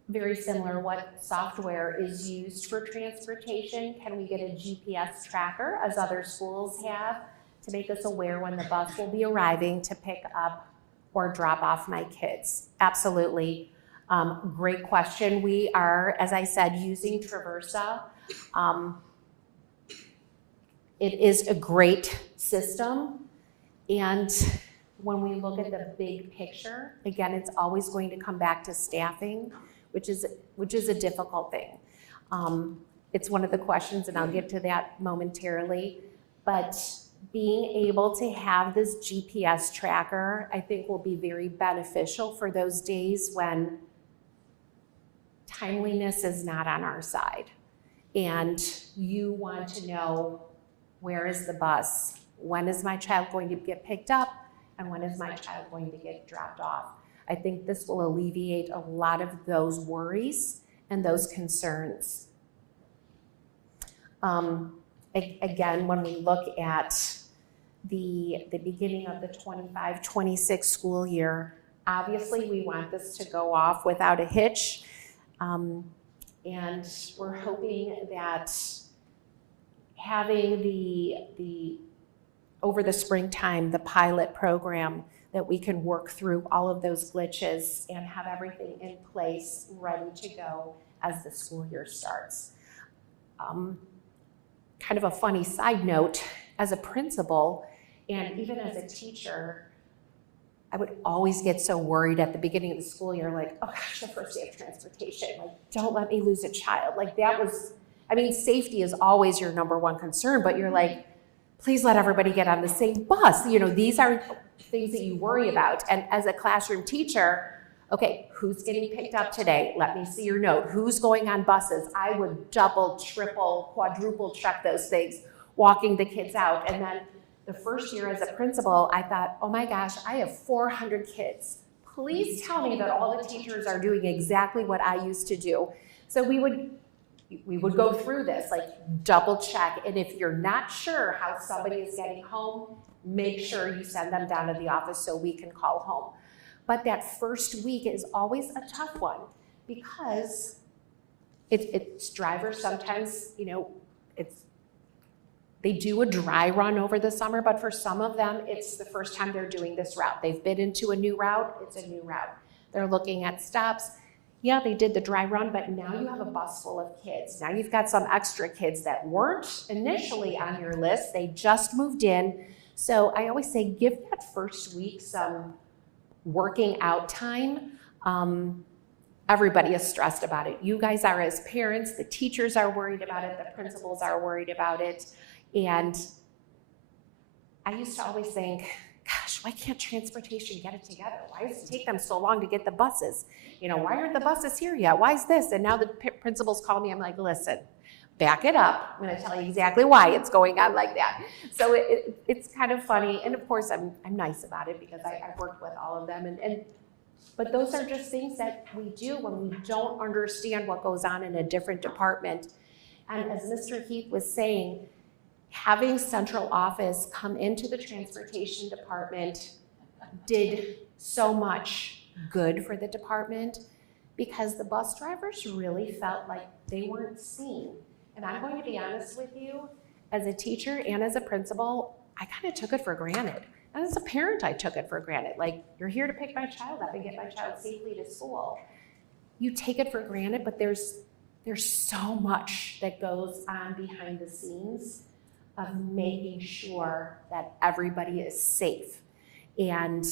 very similar. What software is used for transportation? Can we get a GPS tracker, as other schools have, to make us aware when the bus will be arriving to pick up or drop off my kids? Absolutely. Great question. We are, as I said, using Traversa. It is a great system, and when we look at the big picture, again, it's always going to come back to staffing, which is a difficult thing. It's one of the questions, and I'll get to that momentarily, but being able to have this GPS tracker, I think, will be very beneficial for those days when timeliness is not on our side, and you want to know, where is the bus? When is my child going to get picked up? And when is my child going to get dropped off? I think this will alleviate a lot of those worries and those concerns. Again, when we look at the beginning of the 25-26 school year, obviously we want this to go off without a hitch. And we're hoping that having over the springtime, the pilot program, that we can work through all of those glitches and have everything in place, ready to go as the school year starts. Kind of a funny side note, as a principal and even as a teacher, I would always get so worried at the beginning of the school year, like, oh gosh, the first day of transportation, like, don't let me lose a child. Like, that was, safety is always your number one concern, but you're like, please let everybody get on the same bus. These are things that you worry about. And as a classroom teacher, okay, who's getting picked up today? Let me see your note. Who's going on buses? I would double, triple, quadruple check those things, walking the kids out. And then the first year as a principal, I thought, oh my gosh, I have 400 kids. Please tell me that all the teachers are doing exactly what I used to do. So we would go through this, like, double check. And if you're not sure how somebody is getting home, make sure you send them down to the office so we can call home. But that first week is always a tough one because it's drivers sometimes, they do a dry run over the summer, but for some of them, it's the first time they're doing this route. They've been into a new route, it's a new route. They're looking at stops. yeah, they did the dry run, but now you have a bus full of kids. Now you've got some extra kids that weren't initially on your list. They just moved in. So I always say give that first week some working out time. Everybody is stressed about it. You guys are as parents, the teachers are worried about it, the principals are worried about it. And I used to always think, gosh, why can't transportation get it together? Why does it take them so long to get the buses? You know, why aren't the buses here yet? Why is this? And now the principals call me, I'm like, listen, back it up. I'm gonna tell you exactly why it's going on like that. So it's kind of funny. And of course, I'm nice about it because I've worked with all of them. But those are just things that we do when we don't understand what goes on in a different department. And as Mr. Heath was saying, having central office come into the transportation department did so much good for the department because the bus drivers really felt like they weren't seen. And I'm going to be honest with you, as a teacher and as a principal, I kind of took it for granted. And as a parent, I took it for granted. Like, you're here to pick my child up and get my child safely to school. You take it for granted, but there's so much that goes on behind the scenes of making sure that everybody is safe. And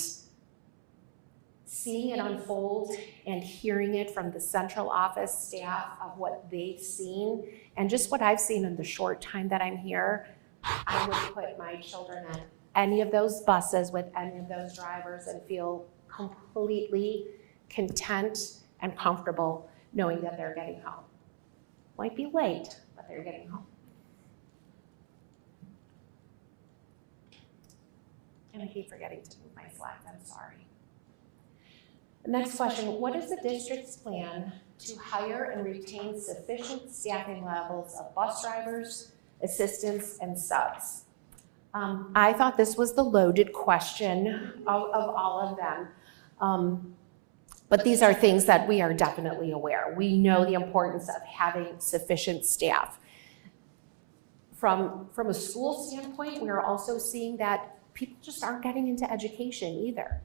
seeing it unfold and hearing it from the central office staff of what they've seen and just what I've seen in the short time that I'm here, I would put my children on any of those buses with any of those drivers and feel completely content and comfortable knowing that they're getting home. Might be late, but they're getting home. And I keep forgetting to move my slides, I'm sorry. The next question, what is the district's plan to hire and retain sufficient staffing levels of bus drivers, assistants, and subs? I thought this was the loaded question of all of them. But these are things that we are definitely aware. We know the importance of having sufficient staff. From a school standpoint, we're also seeing that people just aren't getting into education either.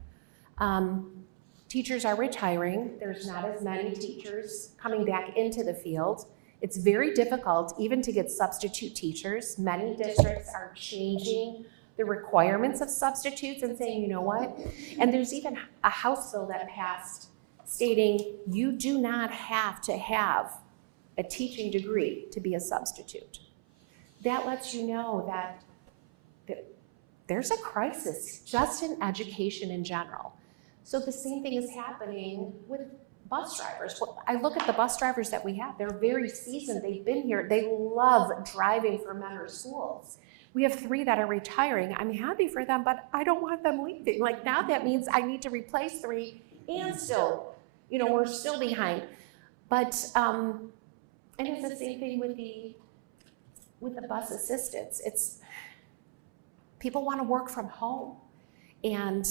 Teachers are retiring. There's not as many teachers coming back into the field. It's very difficult even to get substitute teachers. Many districts are changing the requirements of substitutes and saying, you know what? And there's even a House bill that passed stating you do not have to have a teaching degree to be a substitute. That lets you know that there's a crisis just in education in general. So the same thing is happening with bus drivers. I look at the bus drivers that we have, they're very seasoned, they've been here, they love driving for Mentor schools. We have 3 that are retiring. I'm happy for them, but I don't want them leaving. Like, now that means I need to replace 3 and still, you know, we're still behind. But, and it's the same thing with the bus assistants. It's, people want to work from home and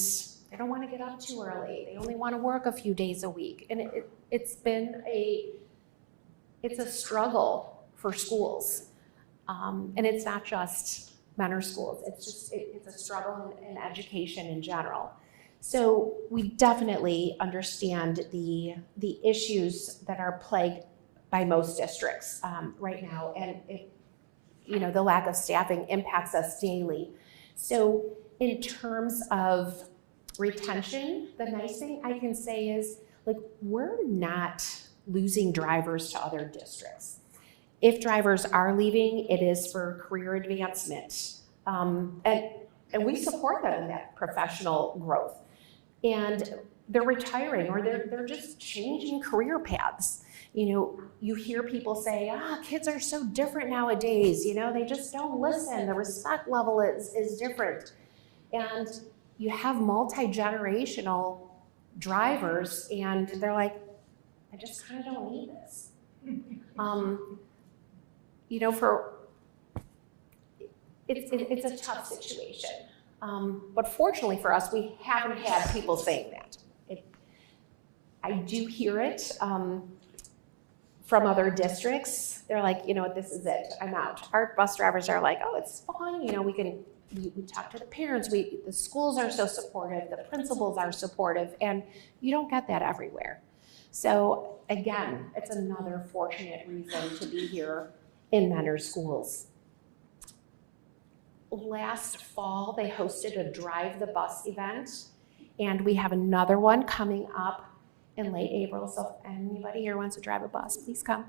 they don't want to get up too early. They only want to work a few days a week. And it's a struggle for schools. And it's not just Mentor schools. It's a struggle in education in general. So we definitely understand the issues that are plagued by most districts right now. And you know, the lack of staffing impacts us daily. So in terms of retention, the nice thing I can say is, like, we're not losing drivers to other districts. If drivers are leaving, it is for career advancement. And we support them in that professional growth. And they're retiring or they're just changing career paths. You know, you hear people say, kids are so different nowadays, you know, they just don't listen. The respect level is different. And you have multi-generational drivers and they're like, I just kind of don't need this. You know, it's a tough situation. But fortunately for us, we haven't had people saying that. I do hear it from other districts. They're like, you know what, this is it, I'm out. Our bus drivers are like, oh, it's fun, you know, we talk to the parents, the schools are so supportive, the principals are supportive, and you don't get that everywhere. So again, it's another fortunate reason to be here in Mentor Schools. Last fall, they hosted a Drive the Bus event, and we have another one coming up in late April, so if anybody here wants to drive a bus, please come.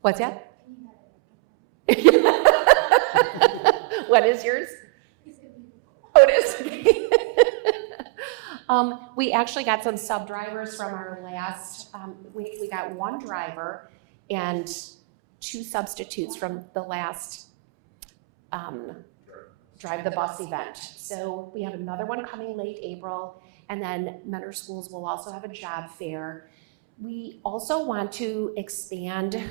What's that? What is yours? Oh, it is. We actually got some sub-drivers from our last, we got one driver and 2 substitutes from the last Drive the Bus event. So we have another one coming late April, and then Mentor Schools will also have a job fair. We also want to expand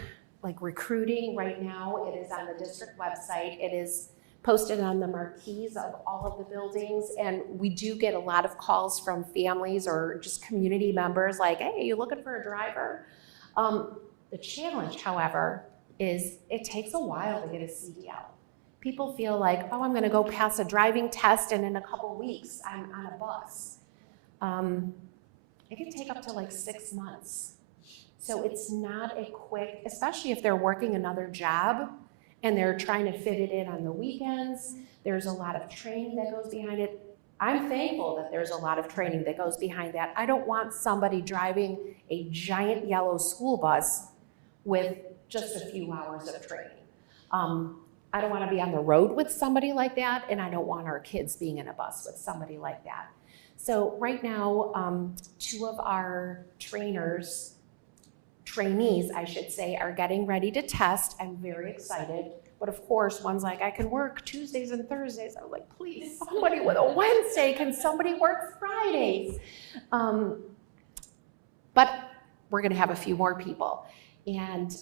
like recruiting. Right now it is on the district website. It is posted on the marquees of all of the buildings, and we do get a lot of calls from families or just community members like, hey, you looking for a driver? The challenge, however, is it takes a while to get a CDL. People feel like, oh, I'm gonna go pass a driving test and in a couple weeks I'm on a bus. It can take up to like 6 months. So it's not a quick, especially if they're working another job and they're trying to fit it in on the weekends. There's a lot of training that goes behind it. I'm thankful that there's a lot of training that goes behind that. I don't want somebody driving a giant yellow school bus with just a few hours of training. I don't want to be on the road with somebody like that, and I don't want our kids being in a bus with somebody like that. So right now, 2 of our trainees, I should say, are getting ready to test. I'm very excited. But of course, one's like, I can work Tuesdays and Thursdays. I'm like, please, somebody with a Wednesday. Can somebody work Fridays? But we're gonna have a few more people, and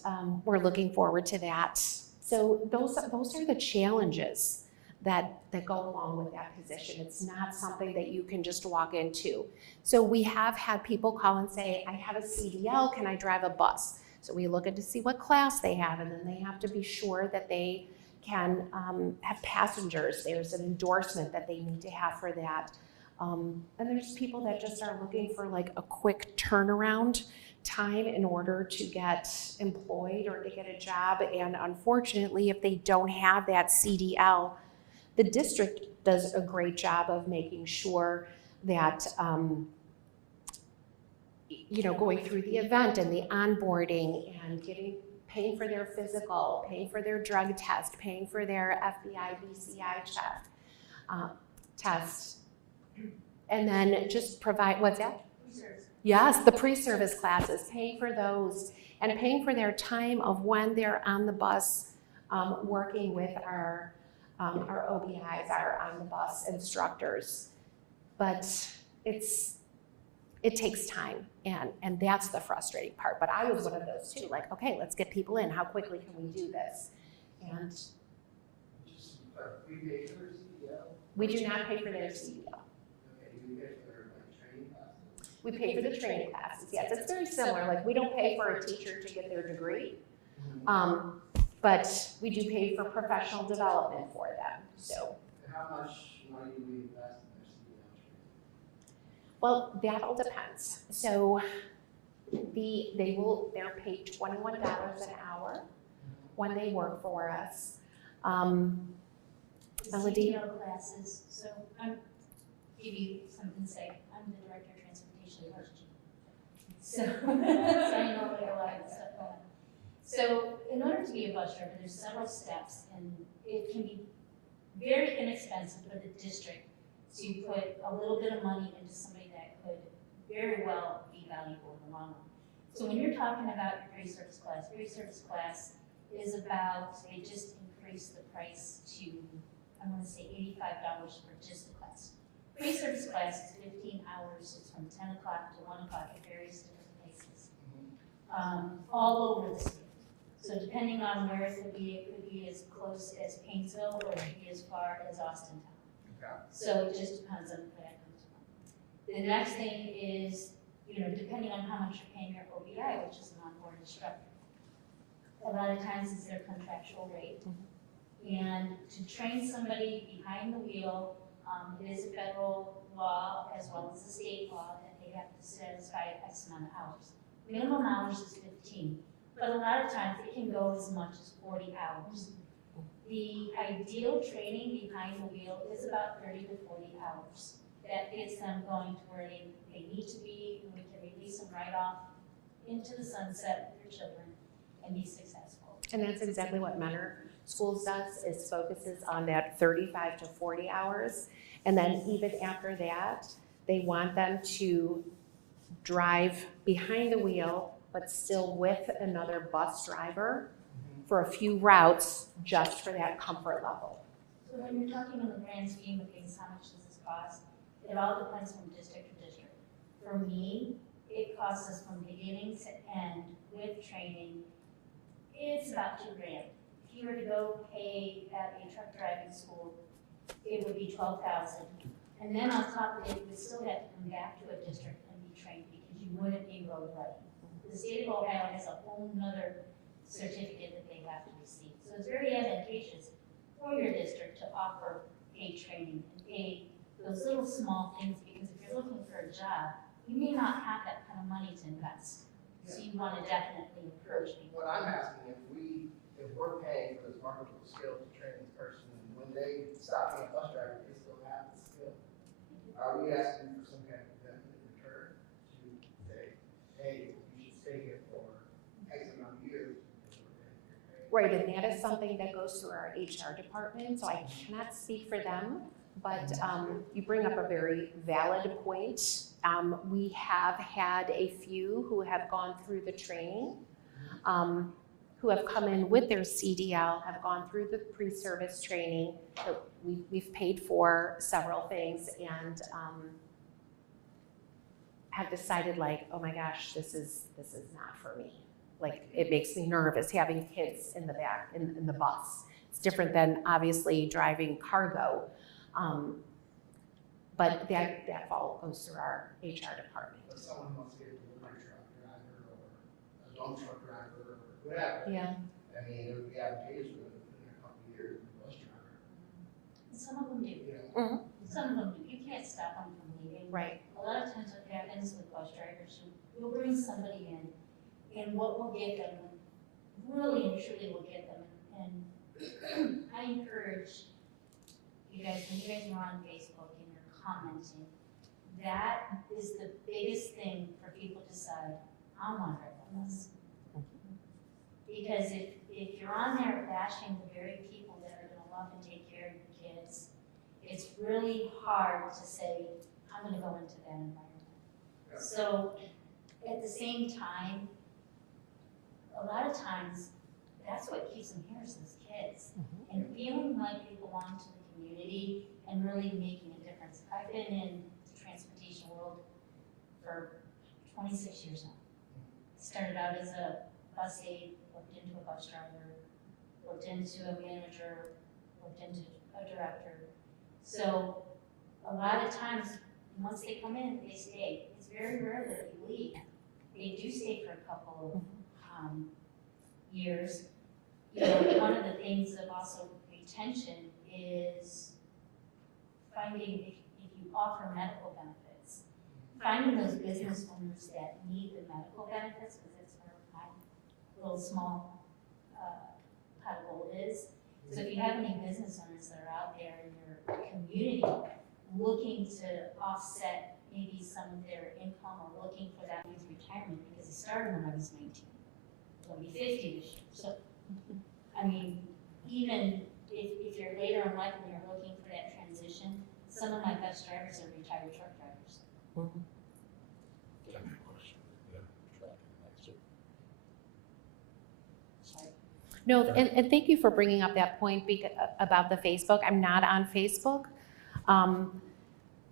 we're looking forward to that. So those are the challenges that go along with that position. It's not something that you can just walk into. So we have had people call and say, I have a CDL, can I drive a bus? So we look at to see what class they have, and then they have to be sure that they can have passengers. There's an endorsement that they need to have for that. And there's people that just are looking for like a quick turnaround time in order to get employed or to get a job. And unfortunately, if they don't have that CDL, the district does a great job of making sure that, going through the event and the onboarding and paying for their physical, paying for their drug test, paying for their FBI, BCI test, and then just provide, what's that? Yes, the pre-service classes, paying for those, and paying for their time of when they're on the bus working with our OBIs, our on-the-bus instructors. But it takes time, and that's the frustrating part. But I was one of those too, like, okay, let's get people in. How quickly can we do this? And we pay for their CDL? we do not pay for their CDL. Okay, do we pay for their training classes? We pay for the training classes, yes. It's very similar. Like, we don't pay for a teacher to get their degree, but we do pay for professional development for them. So, how much money do we invest in their CDL training? well, that all depends. So they're paid $21 an hour when they work for us. Melody? CDL classes, so I'm, give you something to say, I'm the director of transportation at Archie. So I know like a lot of stuff going on. So in order to be a bus driver, there's several steps, and it can be very inexpensive for the district to put a little bit of money into somebody that could very well be valuable in the long run. So when you're talking about your pre-service class is about, they just increased the price to, I'm gonna say $85 for just the class. Pre-service class is 15 hours, it's from 10 o'clock to 1 o'clock at various different places, all over the state. So depending on where it could be as close as Painesville or it could be as far as Austintown. So it just depends on where that comes from. The next thing is, depending on how much you're paying your OBI, which is an onboard instructor. A lot of times it's their contractual rate. And to train somebody behind the wheel, it is a federal law as well as a state law that they have to satisfy X amount of hours. Minimum hours is 15, but a lot of times it can go as much as 40 hours. The ideal training behind the wheel is about 30 to 40 hours. That gets them going to where they need to be, and we can release them right off into the sunset with their children and be successful. And that's exactly what Mentor Schools does, is focuses on that 35 to 40 hours. And then even after that, they want them to drive behind the wheel, but still with another bus driver for a few routes, just for that comfort level. So when you're talking in the grand scheme of things, how much does this cost? It all depends from district to district. For me, it costs us from beginning to end with training, it's about $2,000. If you were to go pay at a truck driving school, it would be $12,000. And then on top of it, you would still have to come back to a district and be trained because you wouldn't be road ready. The state of Ohio has a whole nother certificate that they have to receive. So it's very advantageous for your district to offer paid training and pay those little small things, because if you're looking for a job, you may not have that kind of money to invest. So you want to definitely encourage people. What I'm asking, if we're paying for this marketable skill to train this person, when they stop being a bus driver, they still have the skill. Are we asking for some kind of benefit in return to say, hey, you should stay here for X amount of years? Right, and that is something that goes through our HR department, so I cannot speak for them, but you bring up a very valid point. We have had a few who have gone through the training, who have come in with their CDL, have gone through the pre-service training. So we've paid for several things and have decided, like, oh my gosh, this is not for me. Like, it makes me nervous having kids in the back, in the bus. It's different than obviously driving cargo. But that all goes through our HR department. But someone wants to get a delivery truck driver or a dump truck driver or whatever. Yeah. I mean, it would be advantageous in a couple of years, a bus driver. Some of them do. You know? Mhm. Some of them do. You can't stop them from leaving. Right. A lot of times what happens with bus drivers, we'll bring somebody in, and what we'll get them, really and truly will get them, and I encourage you guys, when you guys are on Facebook and you're commenting, that is the biggest thing for people to decide, I want to drive that bus. Because if you're on there bashing the very people that are gonna love and take care of your kids, it's really hard to say, I'm gonna go into that environment. Yeah. So, at the same time, a lot of times, that's what keeps them here is those kids. And feeling like they belong to the community and really making a difference. I've been in the transportation world for 26 years now. Started out as a bus aide, worked into a bus driver, worked into a manager, worked into a director. So a lot of times, once they come in, they stay. It's very rare that they leave. They do stay for a couple of years. You know, one of the things of also retention is finding, if you offer medical benefits, finding those business owners that need the medical benefits, because that's where my little small pot of gold is. So if you have any business owners that are out there in your community looking to offset maybe some of their income or looking for that youth retirement, because it started when I was 19. I'll be 50 this year. So, I mean, even if you're later in life and you're looking for that transition, some of my best drivers are retired truck drivers. Sorry. No, and thank you for bringing up that point about the Facebook. I'm not on Facebook.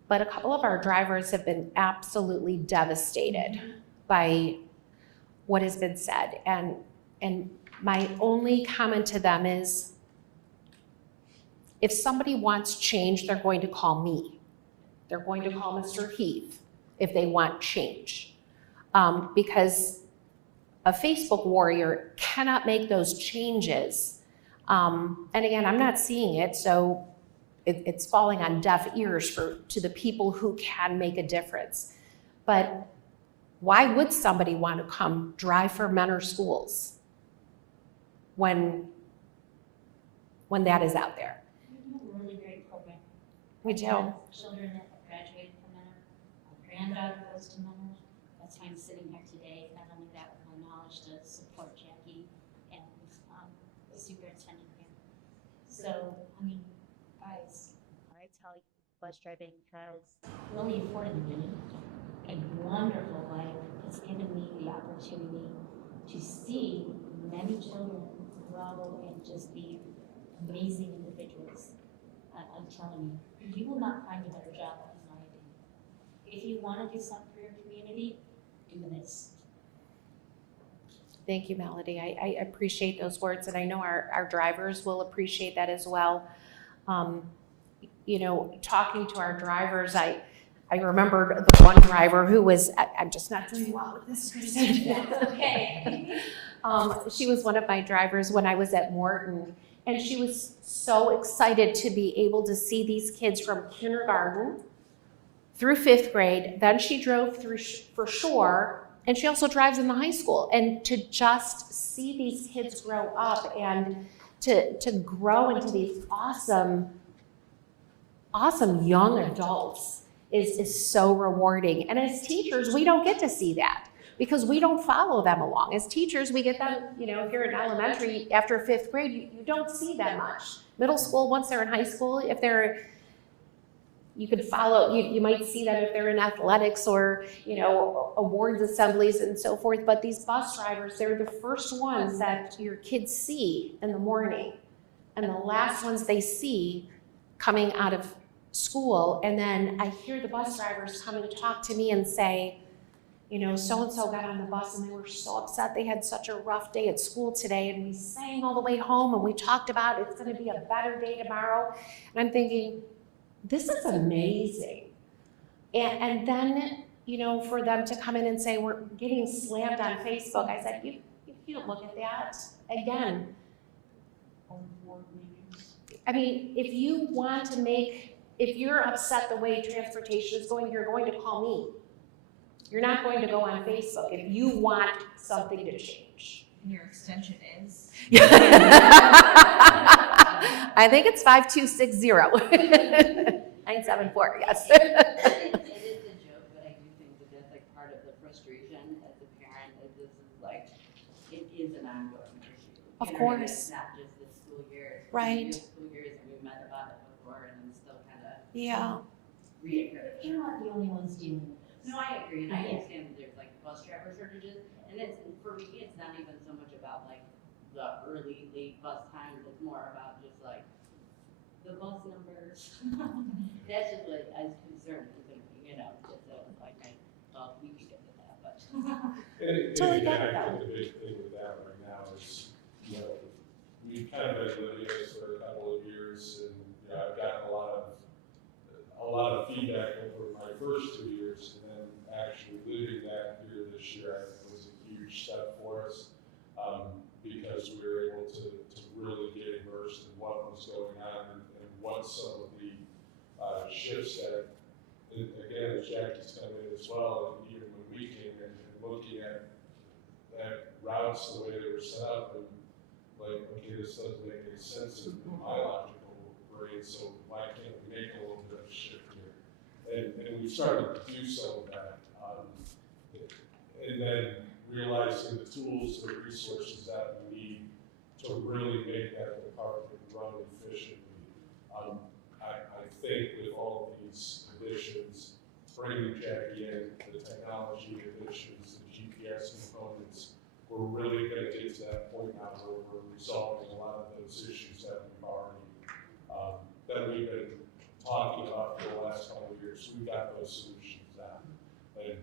But a couple of our drivers have been absolutely devastated by what has been said. And my only comment to them is, if somebody wants change, they're going to call me. They're going to call Mr. Heath if they want change. Because a Facebook warrior cannot make those changes. And again, I'm not seeing it, so it's falling on deaf ears to the people who can make a difference. but why would somebody want to come drive for Menor schools when that is out there? We have a really great program. We do. I have children that have graduated from Menor. My granddaughter goes to Menor. That's why I'm sitting here today. Not only that, with my knowledge to support Jackie and the superintendent here. So, I mean, guys, I tell you, bus driving has really afforded me a wonderful life. It's given me the opportunity to see many children grow and just be amazing individuals. I'm telling you, you will not find a better job, in my opinion. If you want to do something for your community, do this. Thank you, Melody. I appreciate those words, and I know our drivers will appreciate that as well. You know, talking to our drivers, I remembered the one driver who was, I'm just not doing well with this, Christine. Okay. She was one of my drivers when I was at Morton, and she was so excited to be able to see these kids from kindergarten through 5th grade. Then she drove through for Shore, and she also drives in the high school. And to just see these kids grow up and to grow into these awesome young adults is so rewarding. And as teachers, we don't get to see that because we don't follow them along. As teachers, we get them, you know, if you're in elementary, after 5th grade, you don't see them much. Middle school, once they're in high school, if they're, you could follow, you might see them if they're in athletics or, you know, awards assemblies and so forth. But these bus drivers, they're the first ones that your kids see in the morning and the last ones they see coming out of school. And then I hear the bus drivers come and talk to me and say, you know, so-and-so got on the bus and they were so upset. They had such a rough day at school today, and we sang all the way home and we talked about it's going to be a better day tomorrow. And I'm thinking, this is amazing. And then, you know, for them to come in and say, we're getting slammed on Facebook. I said, you don't look at that. Again, I mean, if you want to if you're upset the way transportation is going, you're going to call me. You're not going to go on Facebook if you want something to change. And your extension is? I think it's 5260. 974, yes. It is a joke, but I do think that that's like part of the frustration as a parent, that this is like, it is an ongoing issue. Of You know what I mean? course. It's not just the school year. Right. School years, and we've met about it before, and it's still kind of Yeah. reoccurs. You're not the only ones dealing with this. No, I agree, and I Yeah. understand that there's like bus driver shortages, and it's, for me, it's not even so much about like the early, late bus times, it's more about just like the bus numbers. That's just like, I was concerned, and thinking, you know, just like, well, we can get to that, but. Totally And get it, again, I though. think the big thing with that right now is, you know, we've kind of been living this for a couple of years, and you know, I've gotten a lot of feedback over my first 2 years, and then actually living that here this year, I think was a huge step for us, because we were able to really get immersed in what was going on and what some of the shifts that, and again, as Jackie's come in as well, and even when we came in and looking at routes the way they were set up, and like, okay, this doesn't make any sense in my logical brain, so why can't we make a little bit of a shift here? And we started to do some of that. And then realizing the tools and the resources that we need to really make that department run efficiently. I think with all of these additions, bringing Jackie in, the technology additions, the GPS components, we're really going to get to that point now where we're resolving a lot of those issues that we've already, that we've been talking about for the last couple of years. We've got those solutions now. And,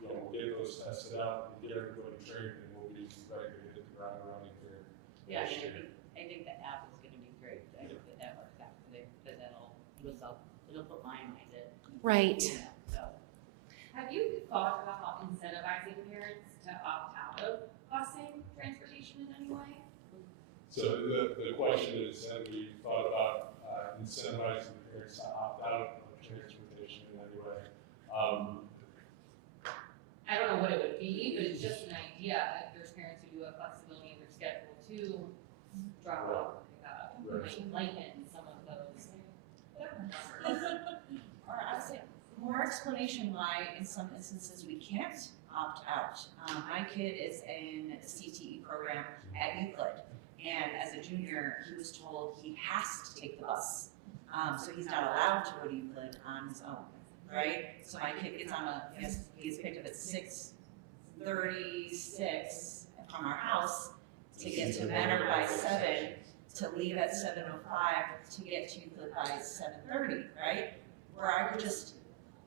you know, we'll get those tested out and get everybody trained, and we'll be ready to hit the ground running here. Yeah, this and year. I think the app is gonna be great, I think that works out, because it'll put my mind at. Right. You know, so. Have you thought about incentivizing parents to opt out of busing transportation in any way? So the question is, have we thought about incentivizing parents to opt out of transportation in any way? I don't know what it would be, but it's just an idea. If there's parents who do have flexibility in their schedule to drop off and pick up, it might lighten some of those. Or I would say more explanation why in some instances we can't opt out. My kid is in the CTE program at Euclid, and as a junior, he was told he has to take the bus. So he's not allowed to go to Euclid on his own, right? So my kid gets on he gets picked up at 6:36 from our house to get to Menor by 7, to leave at 7:05 to get to Euclid by 7:30, right? Where I could just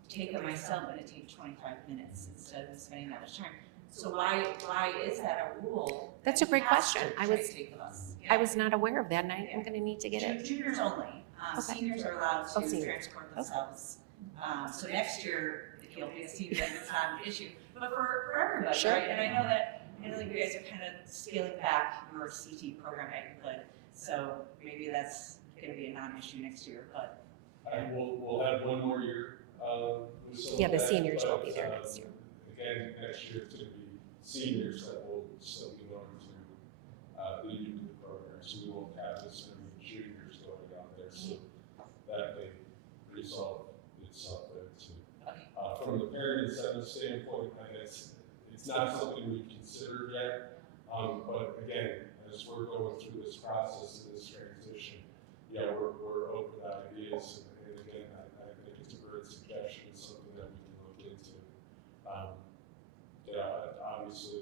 take it myself and it'd take 25 minutes instead of spending that much time. So why is that a rule? That's a great You have to question. take the bus. I was not aware of that, and I'm gonna need to get it. Juniors only. Okay. Seniors are allowed to seniors. transport themselves. So next year, if you'll be a senior, then it's not an issue. But for everybody, Sure. right? And I know that you guys are kind of scaling back your CT program at Euclid. So maybe that's going to be a non-issue next year, but. We'll have one more year. With some Yeah, of the that, seniors will but, be there next year. Again, next year it's going to be seniors that will still be going to the Euclid program, so we won't have this many juniors going out there, so that may resolve itself there too. From the parent incentive standpoint, I guess it's not something we've considered yet, but again, as we're going through this process and this transition, yeah, we're open to ideas, and again, I think it's a great suggestion, it's something that we can look into. Obviously,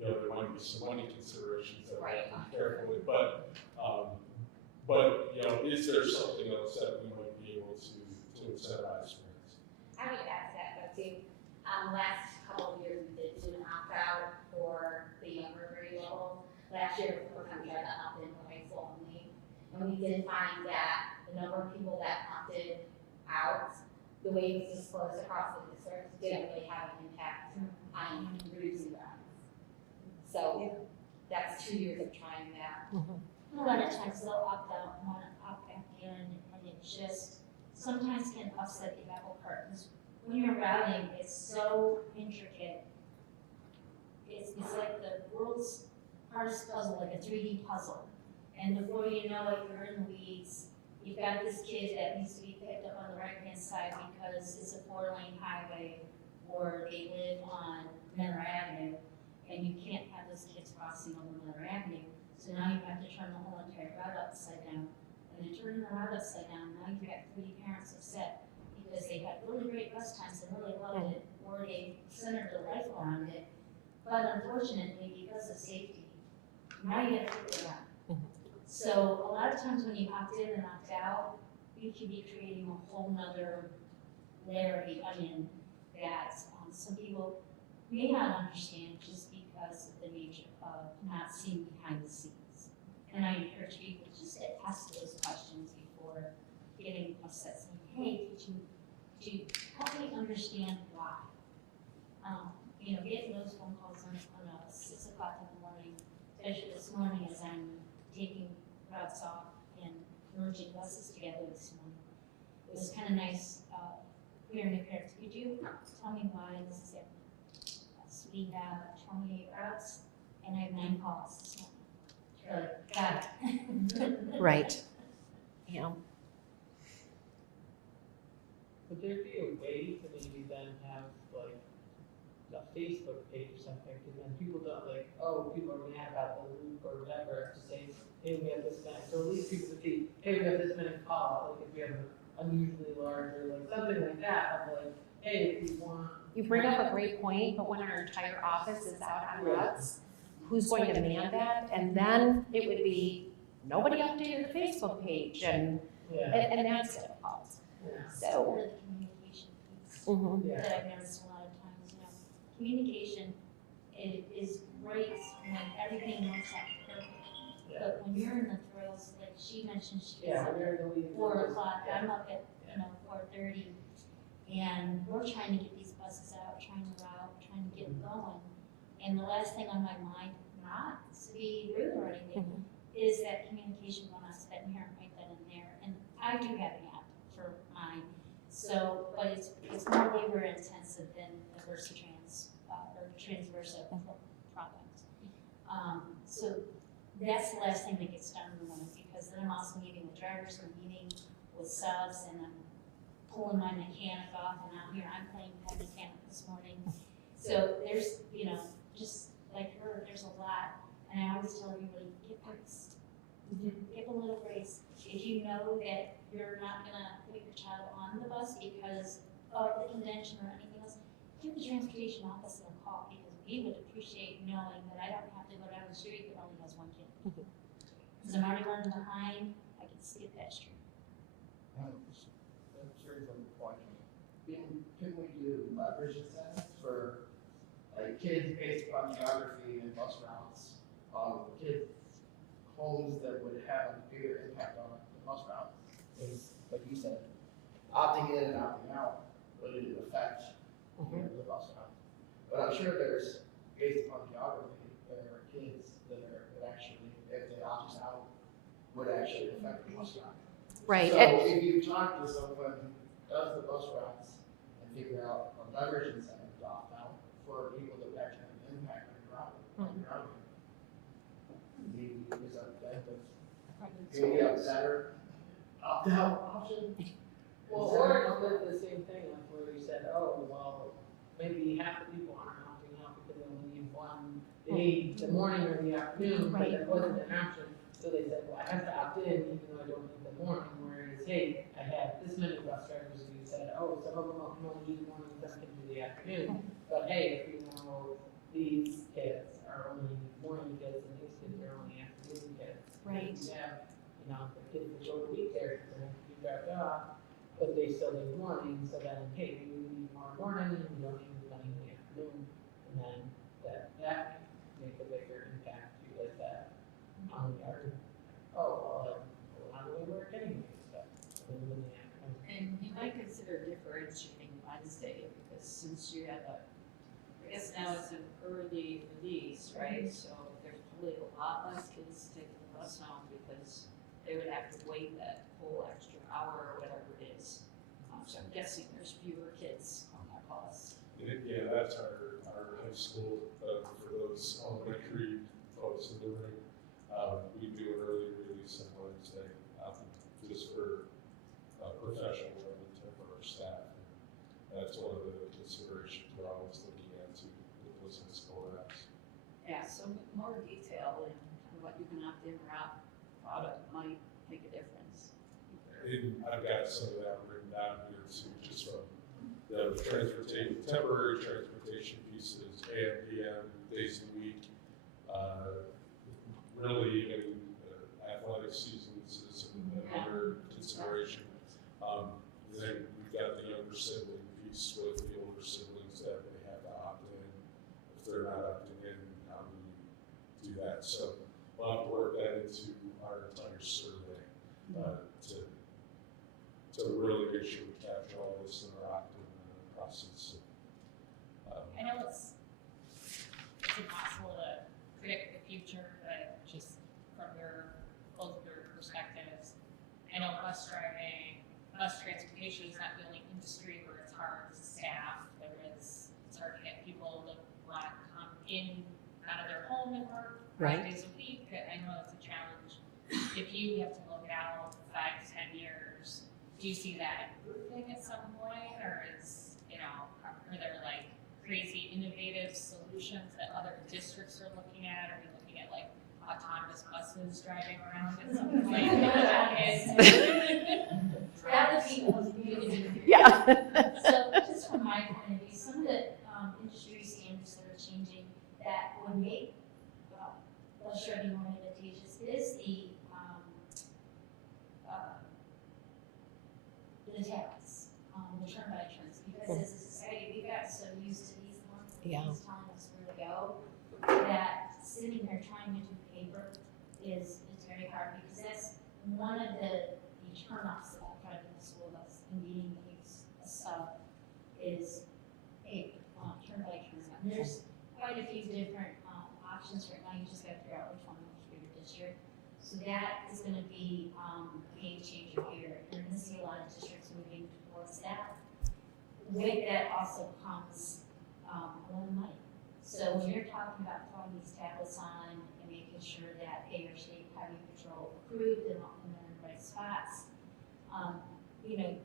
there might be some money considerations that we have to be careful with, but is there something else that we might be able to incentivize parents? I would add that, but too, last couple of years, we did do an opt-out for the younger grade level. Last year, we tried to opt in for high school only. And we did find that the number of people that opted out, the way it was disclosed across the district, didn't really have an impact on reducing violence. So that's 2 years of trying that. A lot of times they'll opt out, want to opt back in, and it just sometimes can upset the apple cart. Because when you're routing, it's so intricate. It's like the world's hardest puzzle, like a 3D puzzle. And before you know it, you're in the weeds. You've got this kid that needs to be picked up on the right-hand side because it's a 4-lane highway, or they live on Menor Avenue, and you can't have those kids crossing over Menor Avenue. So now you have to turn the whole entire route upside down. And then turning the route upside down, now you've got 3 parents upset because they had really great bus times and really loved it, or they centered their life around it. But unfortunately, because of safety, now you have to figure it out. So a lot of times when you opt in and opt out, you could be creating a whole nother layer of the onion that some people may not understand just because of the nature of not seeing behind the scenes. And I encourage people just to ask those questions before getting upset, saying, hey, could you help me understand why? Getting those phone calls on 6 o'clock in the morning, especially this morning as I'm taking routes off and merging buses together this morning. It was kind of nice hearing the parents. Could you tell me why this is happening? We have 28 routes and I have 9 calls this morning. Got it. Right. Yeah. Would there be a way to maybe then have like a Facebook page or something? Because then people don't people are mad about the loop or whatever to say, hey, we have this many. So at least people would see, hey, we have this many calls. Like if we have an unusually large or like something like that. Of like, hey, if you want. You bring up a great point, but when our entire office is out on routes, who's going to man that? And then it would be, nobody updated the Facebook page, and that's difficult. So. Part of the communication piece Mm-hmm. that I've noticed a lot of times, communication is great when everything works out perfect. But when you're in the throes, like she mentioned, she was up at 4 o'clock, I'm up at 4:30, and we're trying to get these buses out, trying to route, trying to get them going. And the last thing on my mind, not to be rude or anything, is that communication will not spend here and write that in there. And I do have an app for mine, so, but it's more labor intensive than the person So that's the last thing that gets done in the morning, because then I'm also meeting with drivers, I'm meeting with subs, and I'm pulling my mechanic off, and out here, I'm playing head mechanic this morning. So there's, just like her, there's a lot, and I always tell everybody, get breaks. Give a little grace. If you know that you're not gonna put your child on the bus because of the convention or anything else, give the transportation office a call, because we would appreciate knowing that I don't have to go down the street that only has one kid. Because I'm already running behind, I can skip that street. That's very good point. Can we do leverage incentives for like kids based upon geography and bus routes? Kids, homes that would have a bigger impact on the bus route is, like you said, opting in and opting out, but it would affect the bus route. But I'm sure there's, based upon geography, there are kids that actually, if they opt out, would actually affect the bus route. Right. So if you talk to someone who does the bus routes and figure out a leverage incentive to opt out for people that would actually have an impact on your route, maybe is that maybe a better opt out option? Well, or the same thing, like where you said, oh, well, maybe half the people aren't opting out because they only need one day, the morning or the afternoon, but that wasn't an option. So they said, well, I have to opt in even though I don't need the morning, whereas, hey, I have this many bus drivers who said, oh, some of them only do the morning, some can do the afternoon. But hey, if you know these kids are only morning kids and these kids are only afternoon kids. Right. You have, the kids that go to weekdays, they're going to be dropped off, but they still need morning, so then, hey, we need more morning, and we don't need money in the afternoon, and then that make a bigger impact to like that on the argument. Oh, well, how do we work anyway, so, in the afternoon. And you might consider differentiating Wednesday, because since you have I guess now it's an early release, right? So there's probably a lot less kids taking the bus home because they would have to wait that whole extra hour or whatever it is. So I'm guessing there's fewer kids on that bus. Yeah, that's our high school, for those elementary folks in the room. We do an early release on Wednesday, just for professional development for our staff. That's one of the considerations we're always looking at with those high school apps. Yeah, so more detail and what you can opt in or out of might make a difference. And I've got some of that written down here too, just from the temporary transportation pieces, AM, PM, days of the week. Really even athletic seasons is another consideration. Then we've got the younger sibling piece with the older siblings that they have to opt in. If they're not opting in, how do you do that? So we'll have to work that into our entire survey to really make sure we capture all this in our opt-in process. I know it's impossible to predict the future, but just from both of your perspectives, I know bus transportation is not the only industry where it's hard to staff. It's hard to get people to want to come in out of their home and work 5 days a week. I know it's a challenge. If you have to look out 5 to 10 years, do you see that improving at some point, or are there like crazy innovative solutions that other districts are looking at? Are we looking at like autonomous buses driving around at some point? Rather people community. Yeah. So just from my point of view, some of the industry standards that are changing that would make bus driving more advantageous is the tax, the turn by turns, because as a society, we got so used to these ones, these telling us where to go, that sitting there trying to do paper is very hard, because that's one of the turnoffs about driving the school bus and being a sub is paper, turn by turns. And there's quite a few different options right now. You just got to figure out which one works for your district. So that is going to be a game changer here. You're going to see a lot of districts moving towards that. With that also comes a lot of money. So when you're talking about throwing these tablets on and making sure recruit and in the right spots, you know,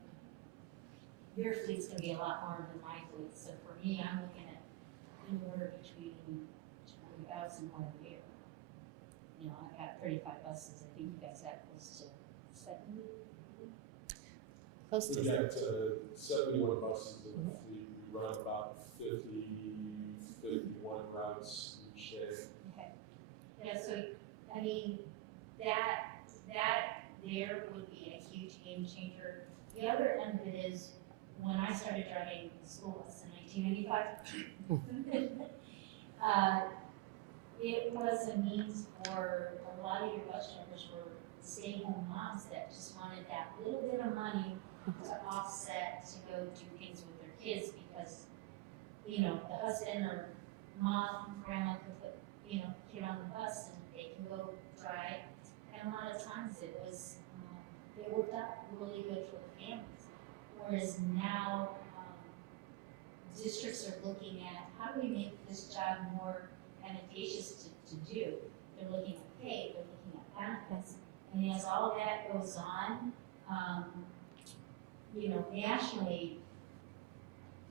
your fleet's gonna be a lot more than my fleet, so for me, I'm looking at anywhere between 20,000 more a year. You know, I've got 35 buses, I think you guys have close to 70. Close to. We've got 71 buses in the fleet. We run about 51 routes each day. Okay. Yeah, so, I mean, that there would be a huge game changer. The other end of it is, when I started driving school bus in 1995, it was a means for a lot of your bus drivers were stay-home moms that just wanted that little bit of money to offset to go do things with their kids because, you know, the husband or mom, grandma can put, you know, kid on the bus and they can go drive. And a lot of times it was, it worked out really good for the families. Whereas now, districts are looking at how do we make this job more advantageous to do. They're looking at pay, they're looking at benefits. And as all that goes on, you know, nationally,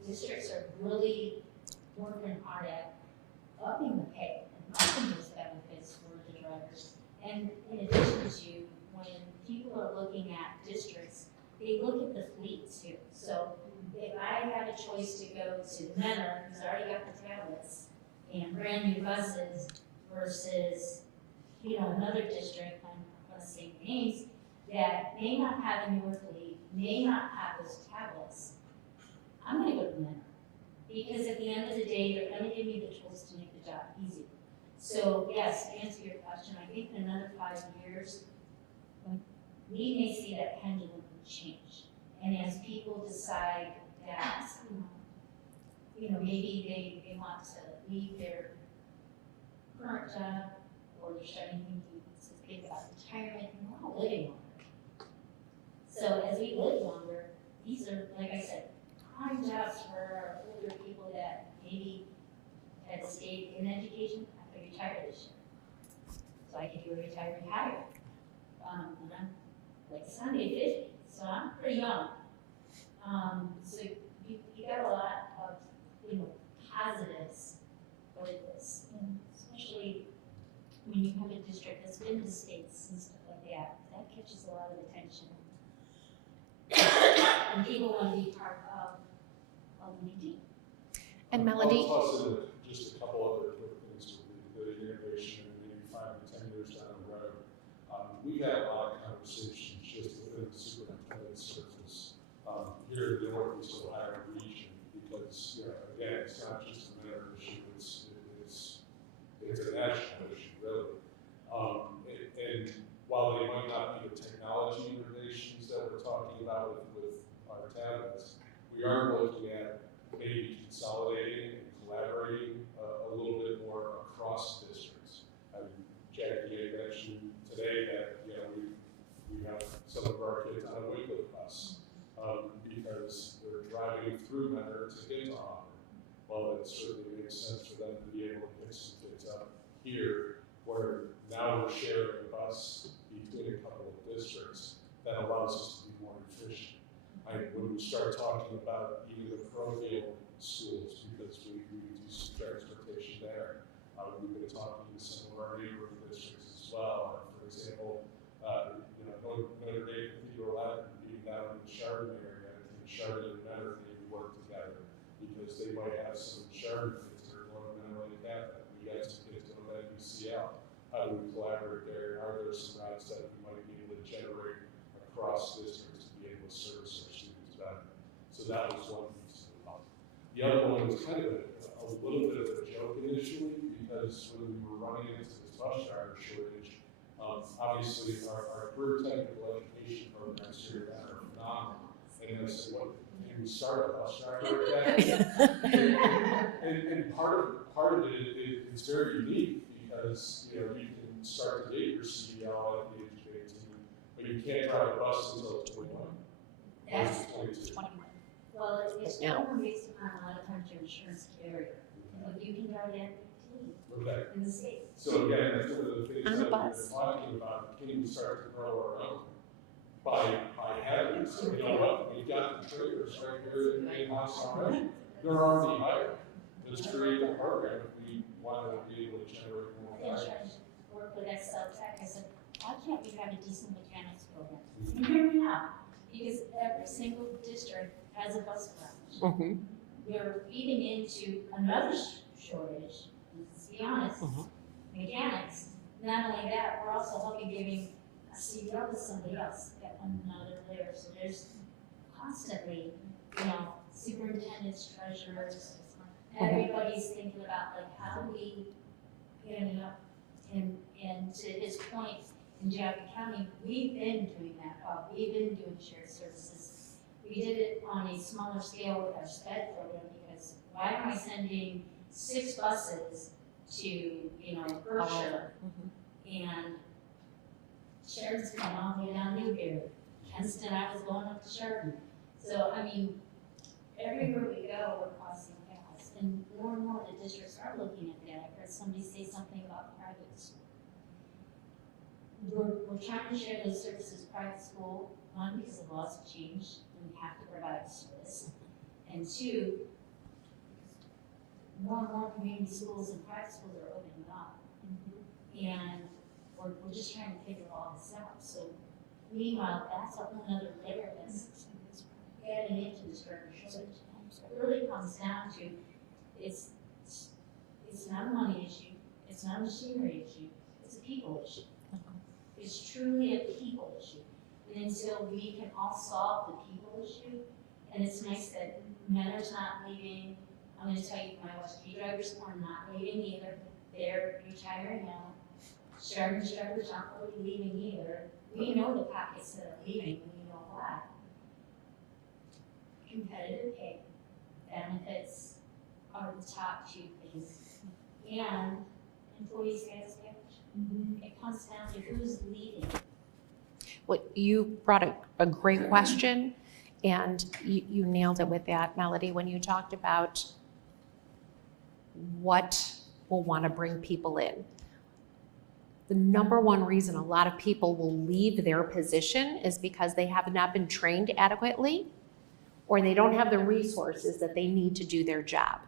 districts are really working hard at upping the pay and upping those benefits for the drivers. And in addition to, when people are looking at districts, they look at the fleet too. So if I had a choice to go to Menor, who's already got the tablets and brand new buses, versus, you know, another district, I'm not gonna say names, that may not have a newer fleet, may not have those tablets, I'm gonna go to Menor. Because at the end of the day, they're gonna give me the tools to make the job easier. So yes, to answer your question, I think in another 5 years, we may see that pendulum change. And as people decide that, you know, maybe they want to leave their current job, or they're starting to think about retirement, and we're all living longer. So as we live longer, these are, like I said, prime jobs for our older people that maybe had stayed in education after retired this year. So I could do a retirement hire. And I'm like Sunday 50, so I'm pretty young. So you got a lot of, you know, positives with this, and especially when you have a district that's been to states and stuff like that, that catches a lot of attention. And people want to be part of LMD. And Melody, Plus, just a couple other quick things with the innovation, maybe 5 to 10 years down the road. We've had a lot of conversations just within the superintendent circles here in the Northeast Ohio region, because, you know, again, it's not just a Menor issue, it's a national issue, really. And while they might not be the technology innovations that we're talking about with our tablets, we are looking at maybe consolidating and collaborating a little bit more across districts. Jackie mentioned today that, you know, we have some of our kids on a Wycliffe bus because they're driving through Menor to get to Auburn. Well, it certainly makes sense for them to be able to pick some kids up here, where now we're sharing a bus between a couple of districts that allows us to be more efficient. When we start talking about even the parochial schools, because we do some transportation there, we've been talking to some of our neighboring districts as well. For example, you know, Notre Dame Cathedral Latin being down in the Chardon area, and Chardon and Menor maybe work together, because they might have some Chardon kids that are going to Menor Catholic. We got some kids going to UCL. How do we collaborate there? Are there some routes that we might be able to generate across districts to be able to service our students better? So that was one piece of the puzzle. The other one was kind of a little bit of a joke initially, because when we were running into this bus driver shortage, obviously our career technical education programs here are phenomenal. And I said, what, can we start a bus driver academy? and part of it, it's very unique, because, you know, you can start to get your CDL at the age of 18, but you can't drive a bus until 21. That's 22. 21. Well, it's only based upon a lot of times your insurance carrier. You can drive at 18 Okay. in the state. So again, that's one of the things On a that Yes. talking about, can we start to grow our own? By having, so you know what, we've got the trailers right here in house already. They're already hired. Let's create a program if we wanted to be able to generate more In value. charge of work with Excel Tech, I said, why can't we have a decent mechanics program? And here we are, because every single district has a bus garage. Mm-hmm. We're feeding into another shortage, let's be honest, mechanics. Not only that, we're also helping giving a CDL to somebody else at another layer. So there's constantly, superintendents, treasurers, everybody's thinking about like, how do we get it up? And to his point, in Jaqueline County, we've been doing that. We've been doing shared services. We did it on a smaller scale with our SPED program because why am I sending 6 buses to, Berkshire? And Sheridan's coming all the way down Newberry. Kenston, I was going up to Sheridan. So, I mean, everywhere we go, we're crossing paths. And more the districts are looking at that. I heard somebody say something about private school. We're trying to share those services with private school, one, because the laws have changed and we have to provide a service. And 2, more community schools and private schools are opening up. And we're just trying to figure all this out. So meanwhile, that's a whole other layer that's adding into this current shortage. It really comes down to, it's not a money issue, it's not a machinery issue, it's a people issue. It's truly a people issue. And until we can all solve the people issue, and it's nice that Mentor's not leaving. I'm going to tell you, my OSP drivers are not leaving either. They're retiring now. Sheridan's drivers aren't really leaving either. We know the pockets that are leaving, and we know why. Competitive pay, benefits are the top 2 things. And employee satisfaction. It comes down to who's leading. Well, you brought a great question, and you nailed it with that, Melody, when you talked about what will want to bring people in. The number one reason a lot of people will leave their position is because they have not been trained adequately, or they don't have the resources that they need to do their job.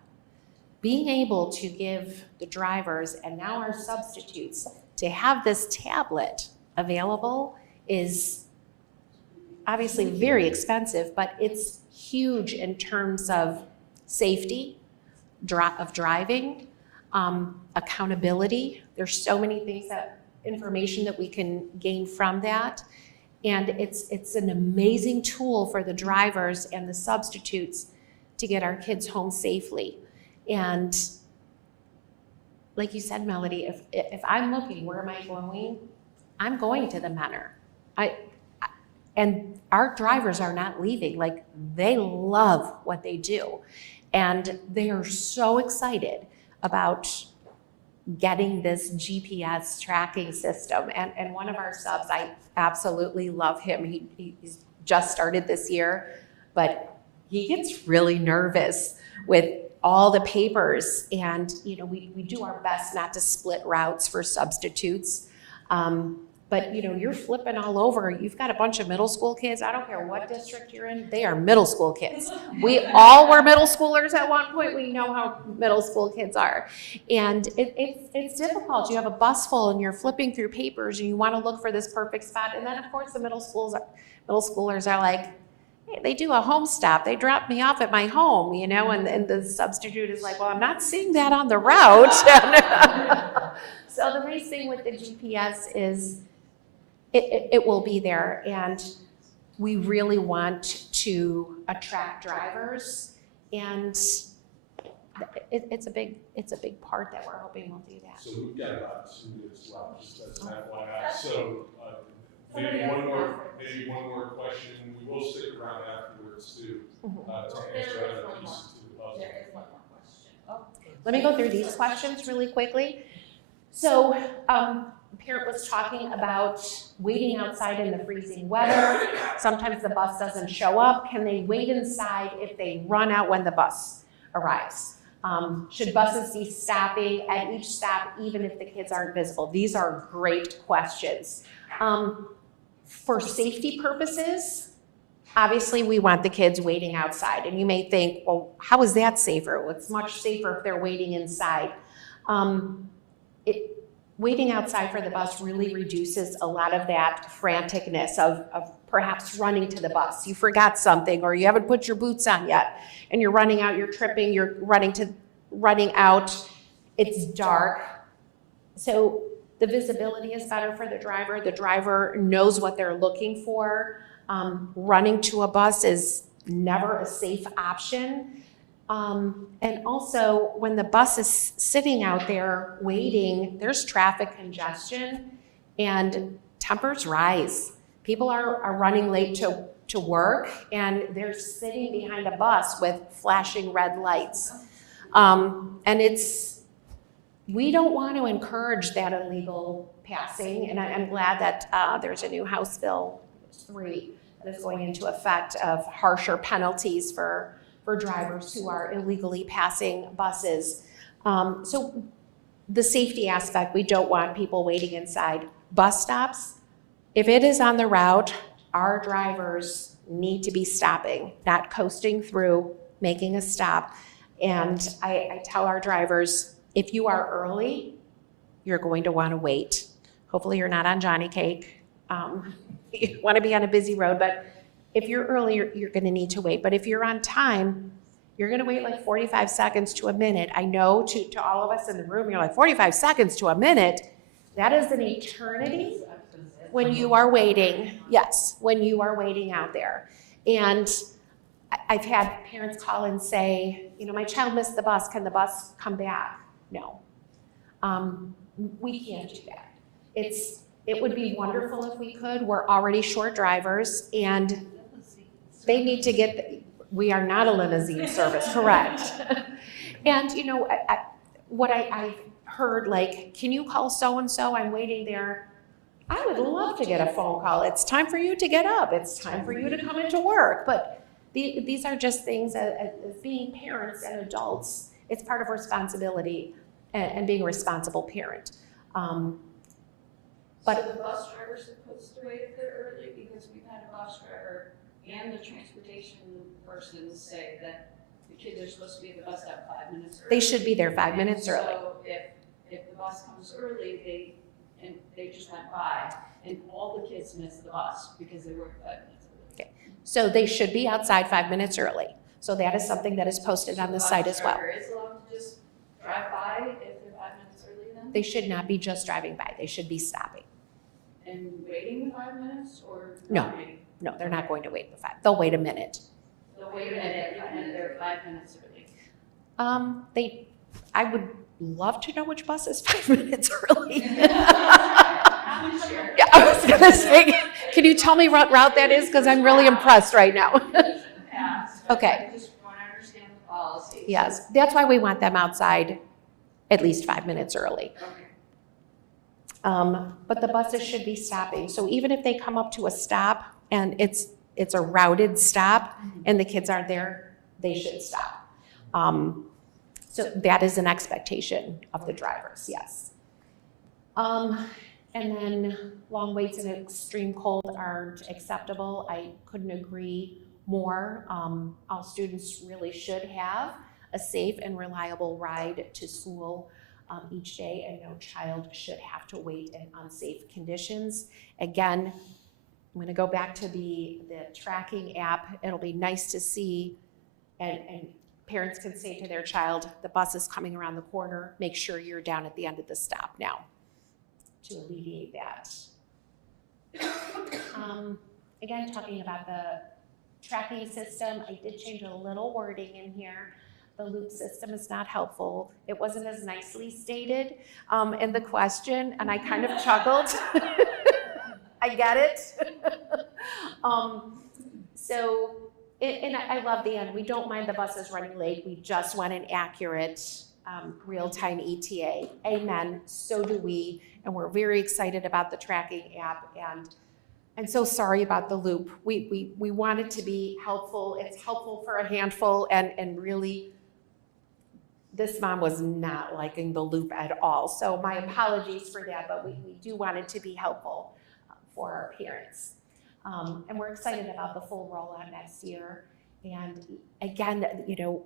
Being able to give the drivers and now our substitutes to have this tablet available is obviously very expensive, but it's huge in terms of safety of driving, accountability. There's so many things, information that we can gain from that. And it's an amazing tool for the drivers and the substitutes to get our kids home safely. And like you said, Melody, if I'm looking, where am I going? I'm going to the Mentor. And our drivers are not leaving. Like, they love what they do. And they are so excited about getting this GPS tracking system. And one of our subs, I absolutely love him. He's just started this year, but he gets really nervous with all the papers. And we do our best not to split routes for substitutes. But you're flipping all over. You've got a bunch of middle school kids. I don't care what district you're in, they are middle school kids. We all were middle schoolers at one point. We know how middle school kids are. And it's difficult. You have a bus full and you're flipping through papers and you want to look for this perfect spot. And then of course the middle schoolers are like, hey, they do a home stop. They drop me off at my home, and the substitute is like, well, I'm not seeing that on the route. So the nice thing with the GPS is it will be there, and we really want to attract drivers, and it's a big part that we're hoping we'll do that. So we've got about 2 minutes left, just as an FYI. So maybe one more question. We will stick around afterwards too. To answer other pieces to the puzzle. There is one more question. Let me go through these questions really quickly. So, parent was talking about waiting outside in the freezing weather. Sometimes the bus doesn't show up. Can they wait inside if they run out when the bus arrives? Should buses be stopping at each stop even if the kids aren't visible? These are great questions. For safety purposes, obviously we want the kids waiting outside. And you may think, well, how is that safer? Well, it's much safer if they're waiting inside. Waiting outside for the bus really reduces a lot of that franticness of perhaps running to the bus. You forgot something, or you haven't put your boots on yet, and you're running out, you're tripping, you're running out, it's dark. So the visibility is better for the driver knows what they're looking for. Running to a bus is never a safe option. And also, when the bus is sitting out there waiting, there's traffic congestion and tempers rise. People are running late to work, and they're sitting behind a bus with flashing red lights. And we don't want to encourage that illegal passing, and I'm glad that there's a new House Bill 3 that is going into effect of harsher penalties for drivers who are illegally passing buses. So the safety aspect, we don't want people waiting inside. Bus stops, if it is on the route, our drivers need to be stopping, not coasting through, making a stop. And I tell our drivers, if you are early, you're going to want to wait. Hopefully you're not on Johnny Cake. You want to be on a busy road, but if you're early, you're going to need to wait. But if you're on time, you're going to wait like 45 seconds to a minute. I know to all of us in the room, you're like, 45 seconds to a minute? That is an eternity when you are waiting. Yes, when you are waiting out there. And I've had parents call and say, my child missed the bus. Can the bus come back? No. We can't do that. It would be wonderful if we could. We're already short drivers, and they need to we are not a limousine service, correct? And what I've heard, like, can you call so-and-so? I'm waiting there. I would love to get a phone call. It's time for you to get up. It's time for you to come into work. But these are just things as being parents and adults. It's part of responsibility and being a responsible parent. But so the bus driver's supposed to wait if they're early, because we've had a bus driver and the transportation person say that the kids are supposed to be at the bus stop 5 minutes early. They should be there 5 minutes early. So if the bus comes early, they just went by, and all the kids missed the bus because they weren't 5 minutes early. Okay. So they should be outside 5 minutes early. So that is something that is posted on the site as well. The bus driver is allowed to just drive by if they're 5 minutes early then? They should not be just driving by. They should be stopping. And waiting 5 minutes, or No. not waiting? No, they're not going to wait for 5. They'll wait a minute. They'll wait a minute, and they're 5 minutes early. I would love to know which bus is 5 minutes early. Yeah, I was gonna say, can you tell me what route that is? Because I'm really impressed right now. Okay. I just want to understand the policy. Yes, that's why we want them outside at least 5 minutes early. Okay. But the buses should be stopping. So even if they come up to a stop and it's a routed stop and the kids aren't there, they should stop. So that is an expectation of the drivers, yes. And then long waits and extreme cold aren't acceptable. I couldn't agree more. All students really should have a safe and reliable ride to school each day, and no child should have to wait in unsafe conditions. Again, I'm going to go back to the tracking app. It'll be nice to see, and parents can say to their child, the bus is coming around the corner, make sure you're down at the end of the stop now, to alleviate that. Again, talking about the tracking system, I did change a little wording in here. The loop system is not helpful. It wasn't as nicely stated in the question, and I kind of chuckled. I get it. And I love the end. We don't mind the buses running late. We just want an accurate real-time ETA. Amen. So do we. And we're very excited about the tracking app. And so sorry about the loop. We want it to be helpful. It's helpful for a handful, and really this mom was not liking the loop at all. So my apologies for that, but we do want it to be helpful for our parents. And we're excited about the full rollout next year. And again, you know,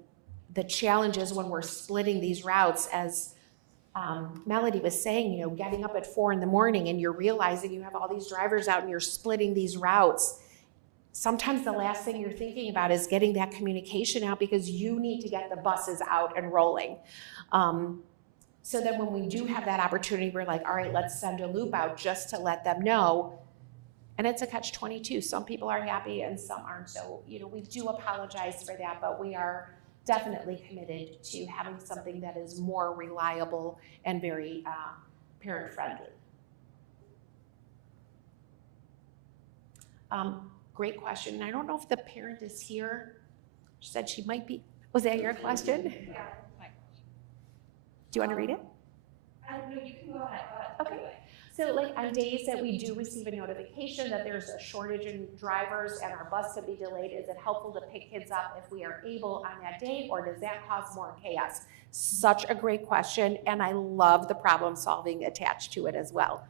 the challenges when we're splitting these routes, as Melody was saying, you know, getting up at 4 in the morning and you're realizing you have all these drivers out and you're splitting these routes. Sometimes the last thing you're thinking about is getting that communication out because you need to get the buses out and rolling. So then when we do have that opportunity, we're like, all right, let's send a loop out just to let them know. And it's a catch-22. Some people are happy and some aren't. So, you know, we do apologize for that, but we are definitely committed to having something that is more reliable and very parent-friendly. Great question. I don't know if the parent is here. She said she might be. Was that your question? Do you want to read it? No, you can go ahead. Okay. So like on days that we do receive a notification that there's a shortage in drivers and our bus could be delayed, is it helpful to pick kids up if we are able on that day, or does that cause more chaos? Such a great question, and I love the problem solving attached to it as well.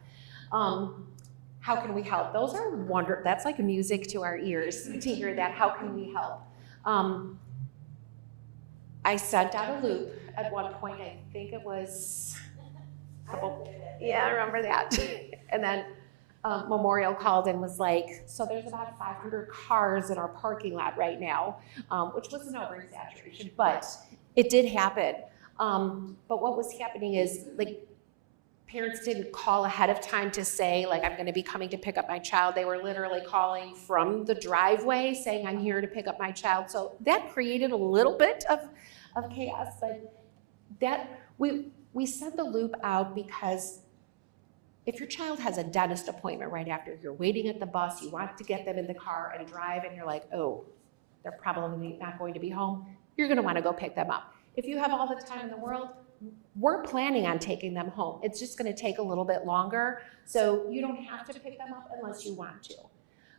How can we help? Those are wonderful. That's like music to our ears to hear that. How can we help? I sent out a loop at one point. I think it was a couple. Yeah, I remember that. And then Memorial called and was like, so there's about 500 cars in our parking lot right now, which was an over-exaggeration, but it did happen. But what was happening is, like, parents didn't call ahead of time to say, like, I'm gonna be coming to pick up my child. They were literally calling from the driveway saying, I'm here to pick up my child. So that created a little bit of chaos, but that, we sent the loop out because if your child has a dentist appointment right after, you're waiting at the bus, you want to get them in the car and drive, and you're like, oh, they're probably not going to be home, you're gonna wanna go pick them up. If you have all the time in the world, we're planning on taking them home. It's just gonna take a little bit longer, so you don't have to pick them up unless you want to.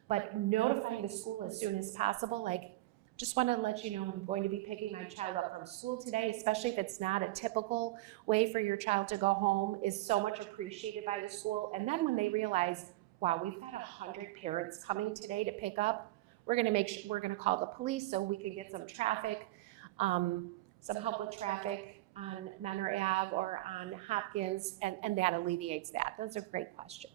But notifying the school as soon as possible, like, just want to let you know I'm going to be picking my child up from school today, especially if it's not a typical way for your child to go home, is so much appreciated by the school. And then when they realize, wow, we've got 100 parents coming today to pick up, we're going to make sure, we're going to call the police so we can get some traffic, some help with traffic on Menor Ave or on Hopkins, and that alleviates that. That's a great question.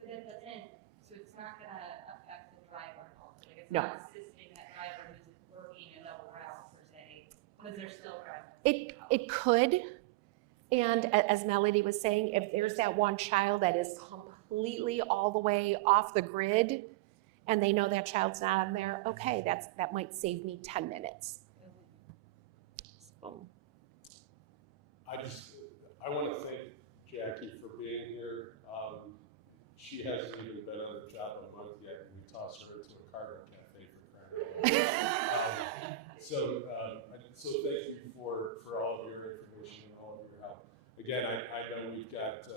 But then, so it's not going to affect the driver at all? Like, it's No. not assisting that driver who's working a double route per se, because they're still driving. It could, and as Melody was saying, if there's that one child that is completely all the way off the grid, and they know that child's not on there, okay, that might save me 10 minutes. So. I want to thank Jackie for being here. She hasn't even been on the job a month yet, and we tossed her into a Cardinal cafe for crying out loud. So thank you for all of your information and all of your help. Again, I know we've got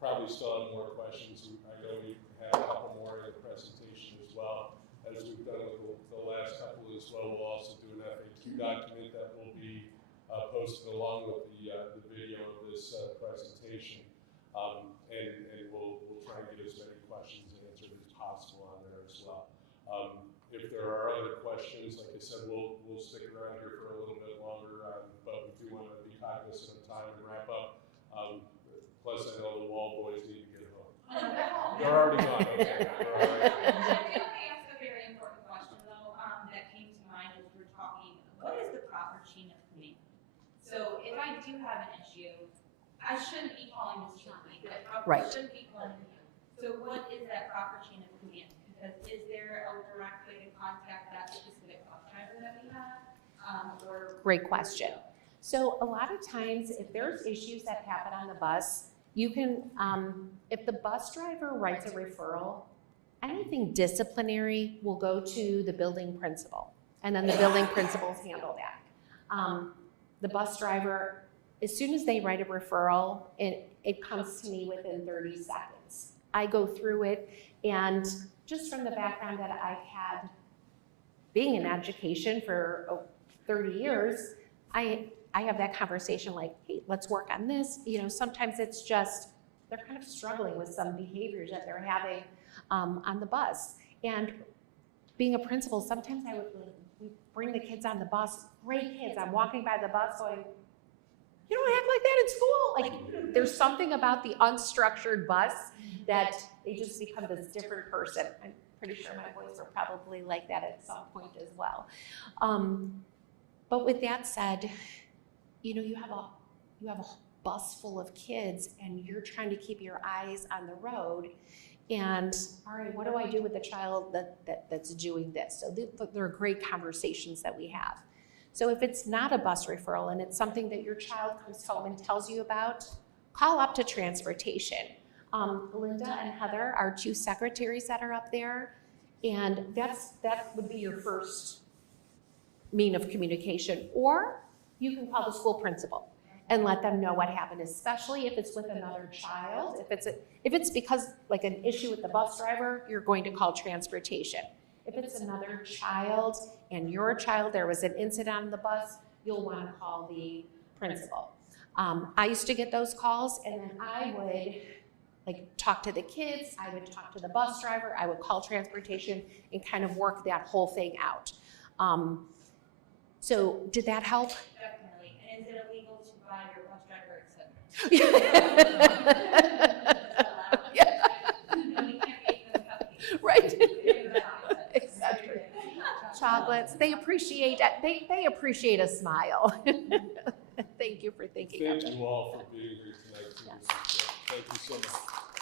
probably still have more questions. I know we have a couple more in the presentation as well, as we've done with the last couple as well. We'll also do an FAQ document that will be posted along with the video of this presentation, and we'll try and get as many questions answered as possible on there as well. If there are other questions, like I said, we'll stick around here for a little bit longer, but we do want to be cognizant of time and wrap up. Plus, I know the wall boys need to get home. They're already gone. Okay. I do ask a very important question, though, that came to mind as we're talking. What is the proper chain of command? So if I do have an issue, I shouldn't be calling Mr. Heath. Right. I shouldn't be calling you. So what is that proper chain of command? Because is there a direct way to contact that specific bus driver that we have? Great question. So a lot of times, if there's issues that happen on the bus, you can, if the bus driver writes a referral, anything disciplinary will go to the building principal, and then the building principals handle that. The bus driver, as soon as they write a referral, it comes to me within 30 seconds. I go through it, and just from the background that I've had being in education for 30 years, I I have that conversation like, hey, let's work on this. You know, sometimes it's just, they're kind of struggling with some behaviors that they're having on the bus. And being a principal, sometimes I would we bring the kids on the bus, great kids, I'm walking by the bus going, you don't act like that in school. Like, there's something about the unstructured bus that they just become this different person. I'm pretty sure my boys were probably like that at some point as well. But with that said, you know, you have a bus full of kids and you're trying to keep your eyes on the road. And all right, what do I do with the child that's doing this? So there are great conversations that we have. So if it's not a bus referral and it's something that your child comes home and tells you about, call up to transportation. Linda and Heather are 2 secretaries that are up there, and that would be your first mean of communication. Or you can call the school principal and let them know what happened, especially if it's with another child. If it's because like an issue with the bus driver, you're going to call transportation. If it's another child and your child, there was an incident on the bus, you'll want to call the principal. I used to get those calls, and then I would like talk to the kids, I would talk to the bus driver, I would call transportation and kind of work that whole thing out. So did that help? Definitely. And is it illegal to buy your bus driver etc.? Right. Exactly. Chocolates. They appreciate it. They appreciate a smile. Thank you for thinking of Thank it. you all for being here tonight. Yes. Thank you so much.